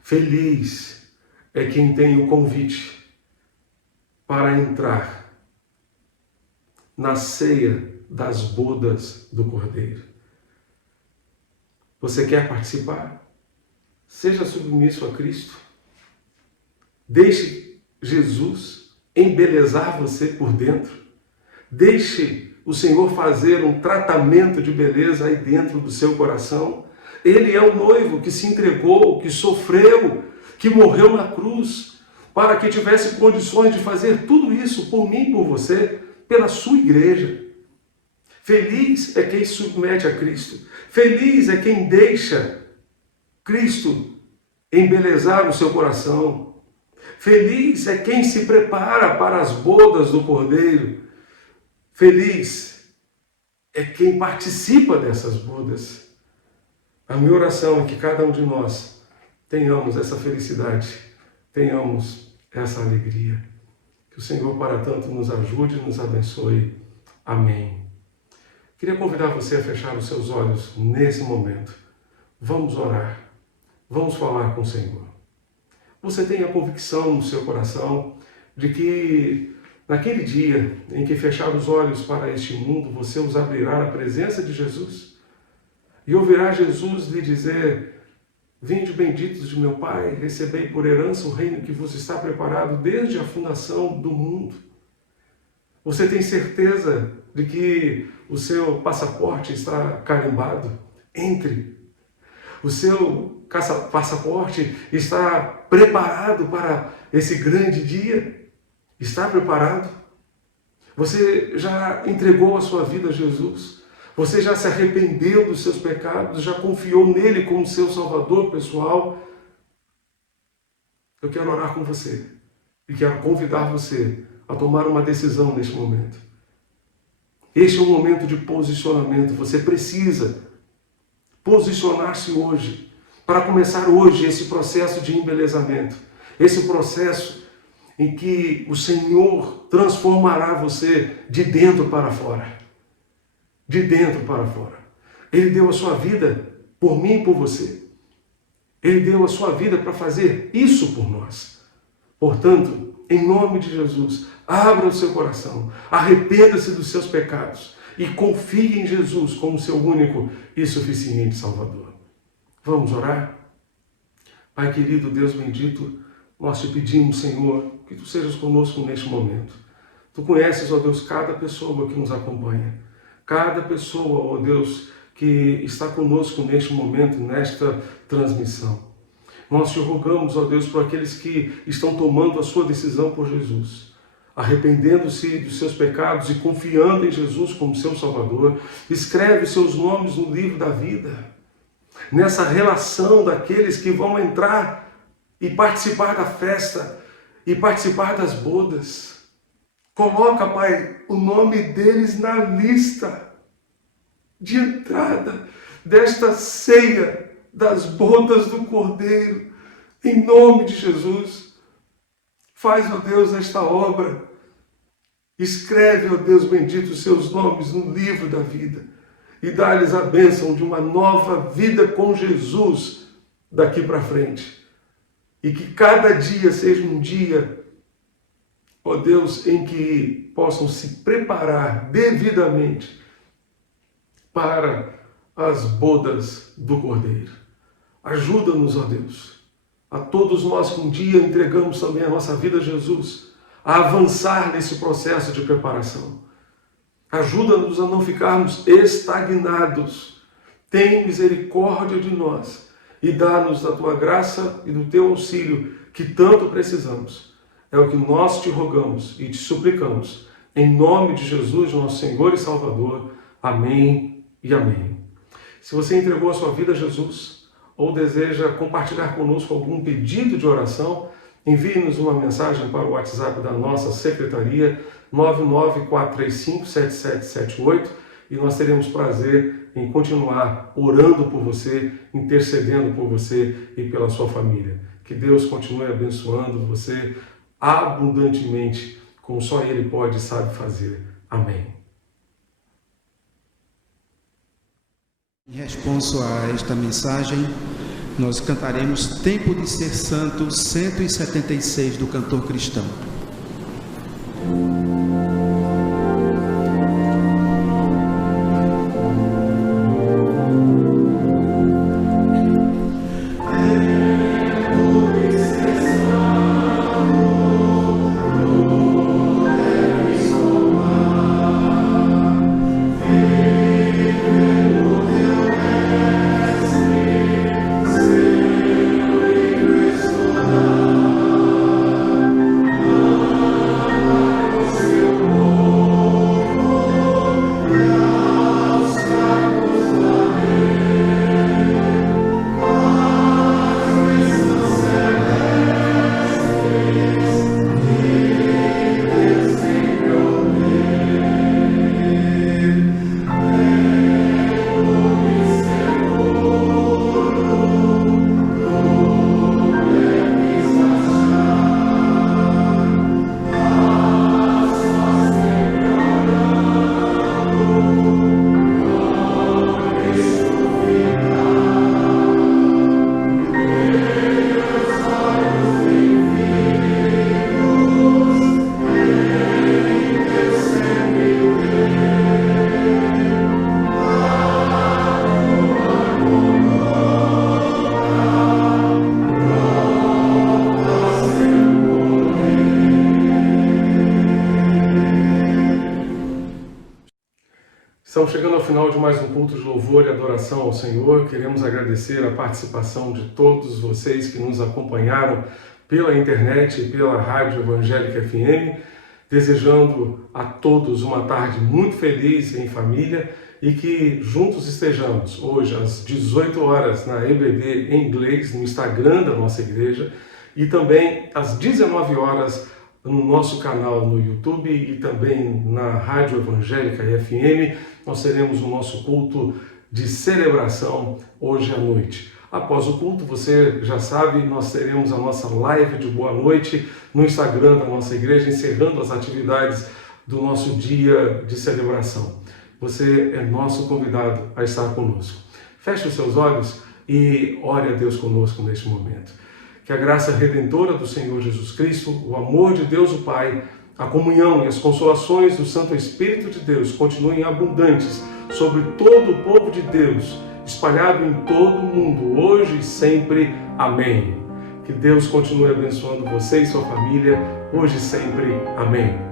Feliz é quem tem o convite para entrar na ceia das bodas do Cordeiro. Você quer participar? Seja submisso a Cristo. Deixe Jesus embelezar você por dentro. Deixe o Senhor fazer um tratamento de beleza aí dentro do seu coração. Ele é o noivo que se entregou, que sofreu, que morreu na cruz, para que tivesse condições de fazer tudo isso por mim e por você, pela sua igreja. Feliz é quem se submete a Cristo. Feliz é quem deixa Cristo embelezar o seu coração. Feliz é quem se prepara para as bodas do Cordeiro. Feliz é quem participa dessas bodas. A minha oração é que cada um de nós tenhamos essa felicidade, tenhamos essa alegria. Que o Senhor, para tanto, nos ajude e nos abençoe. Amém. Queria convidar você a fechar os seus olhos nesse momento. Vamos orar. Vamos falar com o Senhor. Você tem a convicção no seu coração de que naquele dia em que fechar os olhos para este mundo, você os abrirá na presença de Jesus e ouvirá Jesus lhe dizer: vinde benditos de meu Pai, recebei por herança o reino que vos está preparado desde a fundação do mundo. Você tem certeza de que o seu passaporte está carimbado? Entre. O seu passaporte está preparado para esse grande dia? Está preparado? Você já entregou a sua vida a Jesus? Você já se arrependeu dos seus pecados? Já confiou nele como seu Salvador pessoal? Eu quero orar com você e quero convidar você a tomar uma decisão neste momento. Este é um momento de posicionamento. Você precisa posicionar-se hoje, para começar hoje esse processo de embelezamento, esse processo em que o Senhor transformará você de dentro para fora. De dentro para fora. Ele deu a sua vida por mim e por você. Ele deu a sua vida para fazer isso por nós. Portanto, em nome de Jesus, abra o seu coração, arrependa-se dos seus pecados e confie em Jesus como seu único e suficiente Salvador. Vamos orar? Pai querido, Deus bendito, nós te pedimos, Senhor, que Tu sejas conosco neste momento. Tu conheces, ó Deus, cada pessoa que nos acompanha, cada pessoa, ó Deus, que está conosco neste momento, nesta transmissão. Nós te rogamos, ó Deus, por aqueles que estão tomando a sua decisão por Jesus, arrependendo-se dos seus pecados e confiando em Jesus como seu Salvador. Escreve seus nomes no livro da vida, nessa relação daqueles que vão entrar e participar da festa e participar das bodas. Coloca, Pai, o nome deles na lista de entrada desta ceia das bodas do Cordeiro, em nome de Jesus. Faz, ó Deus, esta obra. Escreve, ó Deus bendito, os seus nomes no livro da vida e dá-lhes a bênção de uma nova vida com Jesus daqui para frente. E que cada dia seja um dia, ó Deus, em que possam se preparar devidamente para as bodas do Cordeiro. Ajuda-nos, ó Deus, a todos nós que um dia entregamos também a nossa vida a Jesus, a avançar nesse processo de preparação. Ajuda-nos a não ficarmos estagnados. Tem misericórdia de nós e dá-nos da Tua graça e do Teu auxílio que tanto precisamos. É o que nós te rogamos e te suplicamos. Em nome de Jesus, nosso Senhor e Salvador. Amém e amém. Se você entregou a sua vida a Jesus ou deseja compartilhar conosco algum pedido de oração, envie-nos uma mensagem para o WhatsApp da nossa secretaria 994357778 e nós teremos prazer em continuar orando por você, intercedendo por você e pela sua família. Que Deus continue abençoando você abundantemente, como só Ele pode e sabe fazer. Amém. Em resposta a esta mensagem, nós cantaremos Tempo de Ser Santo 176 do Cantor Cristão. Estamos chegando ao final de mais um culto de louvor e adoração ao Senhor. Queremos agradecer a participação de todos vocês que nos acompanharam pela internet e pela Rádio Evangélica FM, desejando a todos uma tarde muito feliz em família e que juntos estejamos hoje às 18 horas na EBD em inglês, no Instagram da nossa igreja, e também às 19 horas no nosso canal no YouTube e também na Rádio Evangélica FM. Nós teremos o nosso culto de celebração hoje à noite. Após o culto, você já sabe, nós teremos a nossa live de boa noite no Instagram da nossa igreja, encerrando as atividades do nosso dia de celebração. Você é nosso convidado a estar conosco. Feche os seus olhos e ore a Deus conosco neste momento. Que a graça redentora do Senhor Jesus Cristo, o amor de Deus o Pai, a comunhão e as consolações do Santo Espírito de Deus continuem abundantes sobre todo o povo de Deus, espalhado em todo o mundo, hoje e sempre. Amém. Que Deus continue abençoando você e sua família, hoje e sempre. Amém.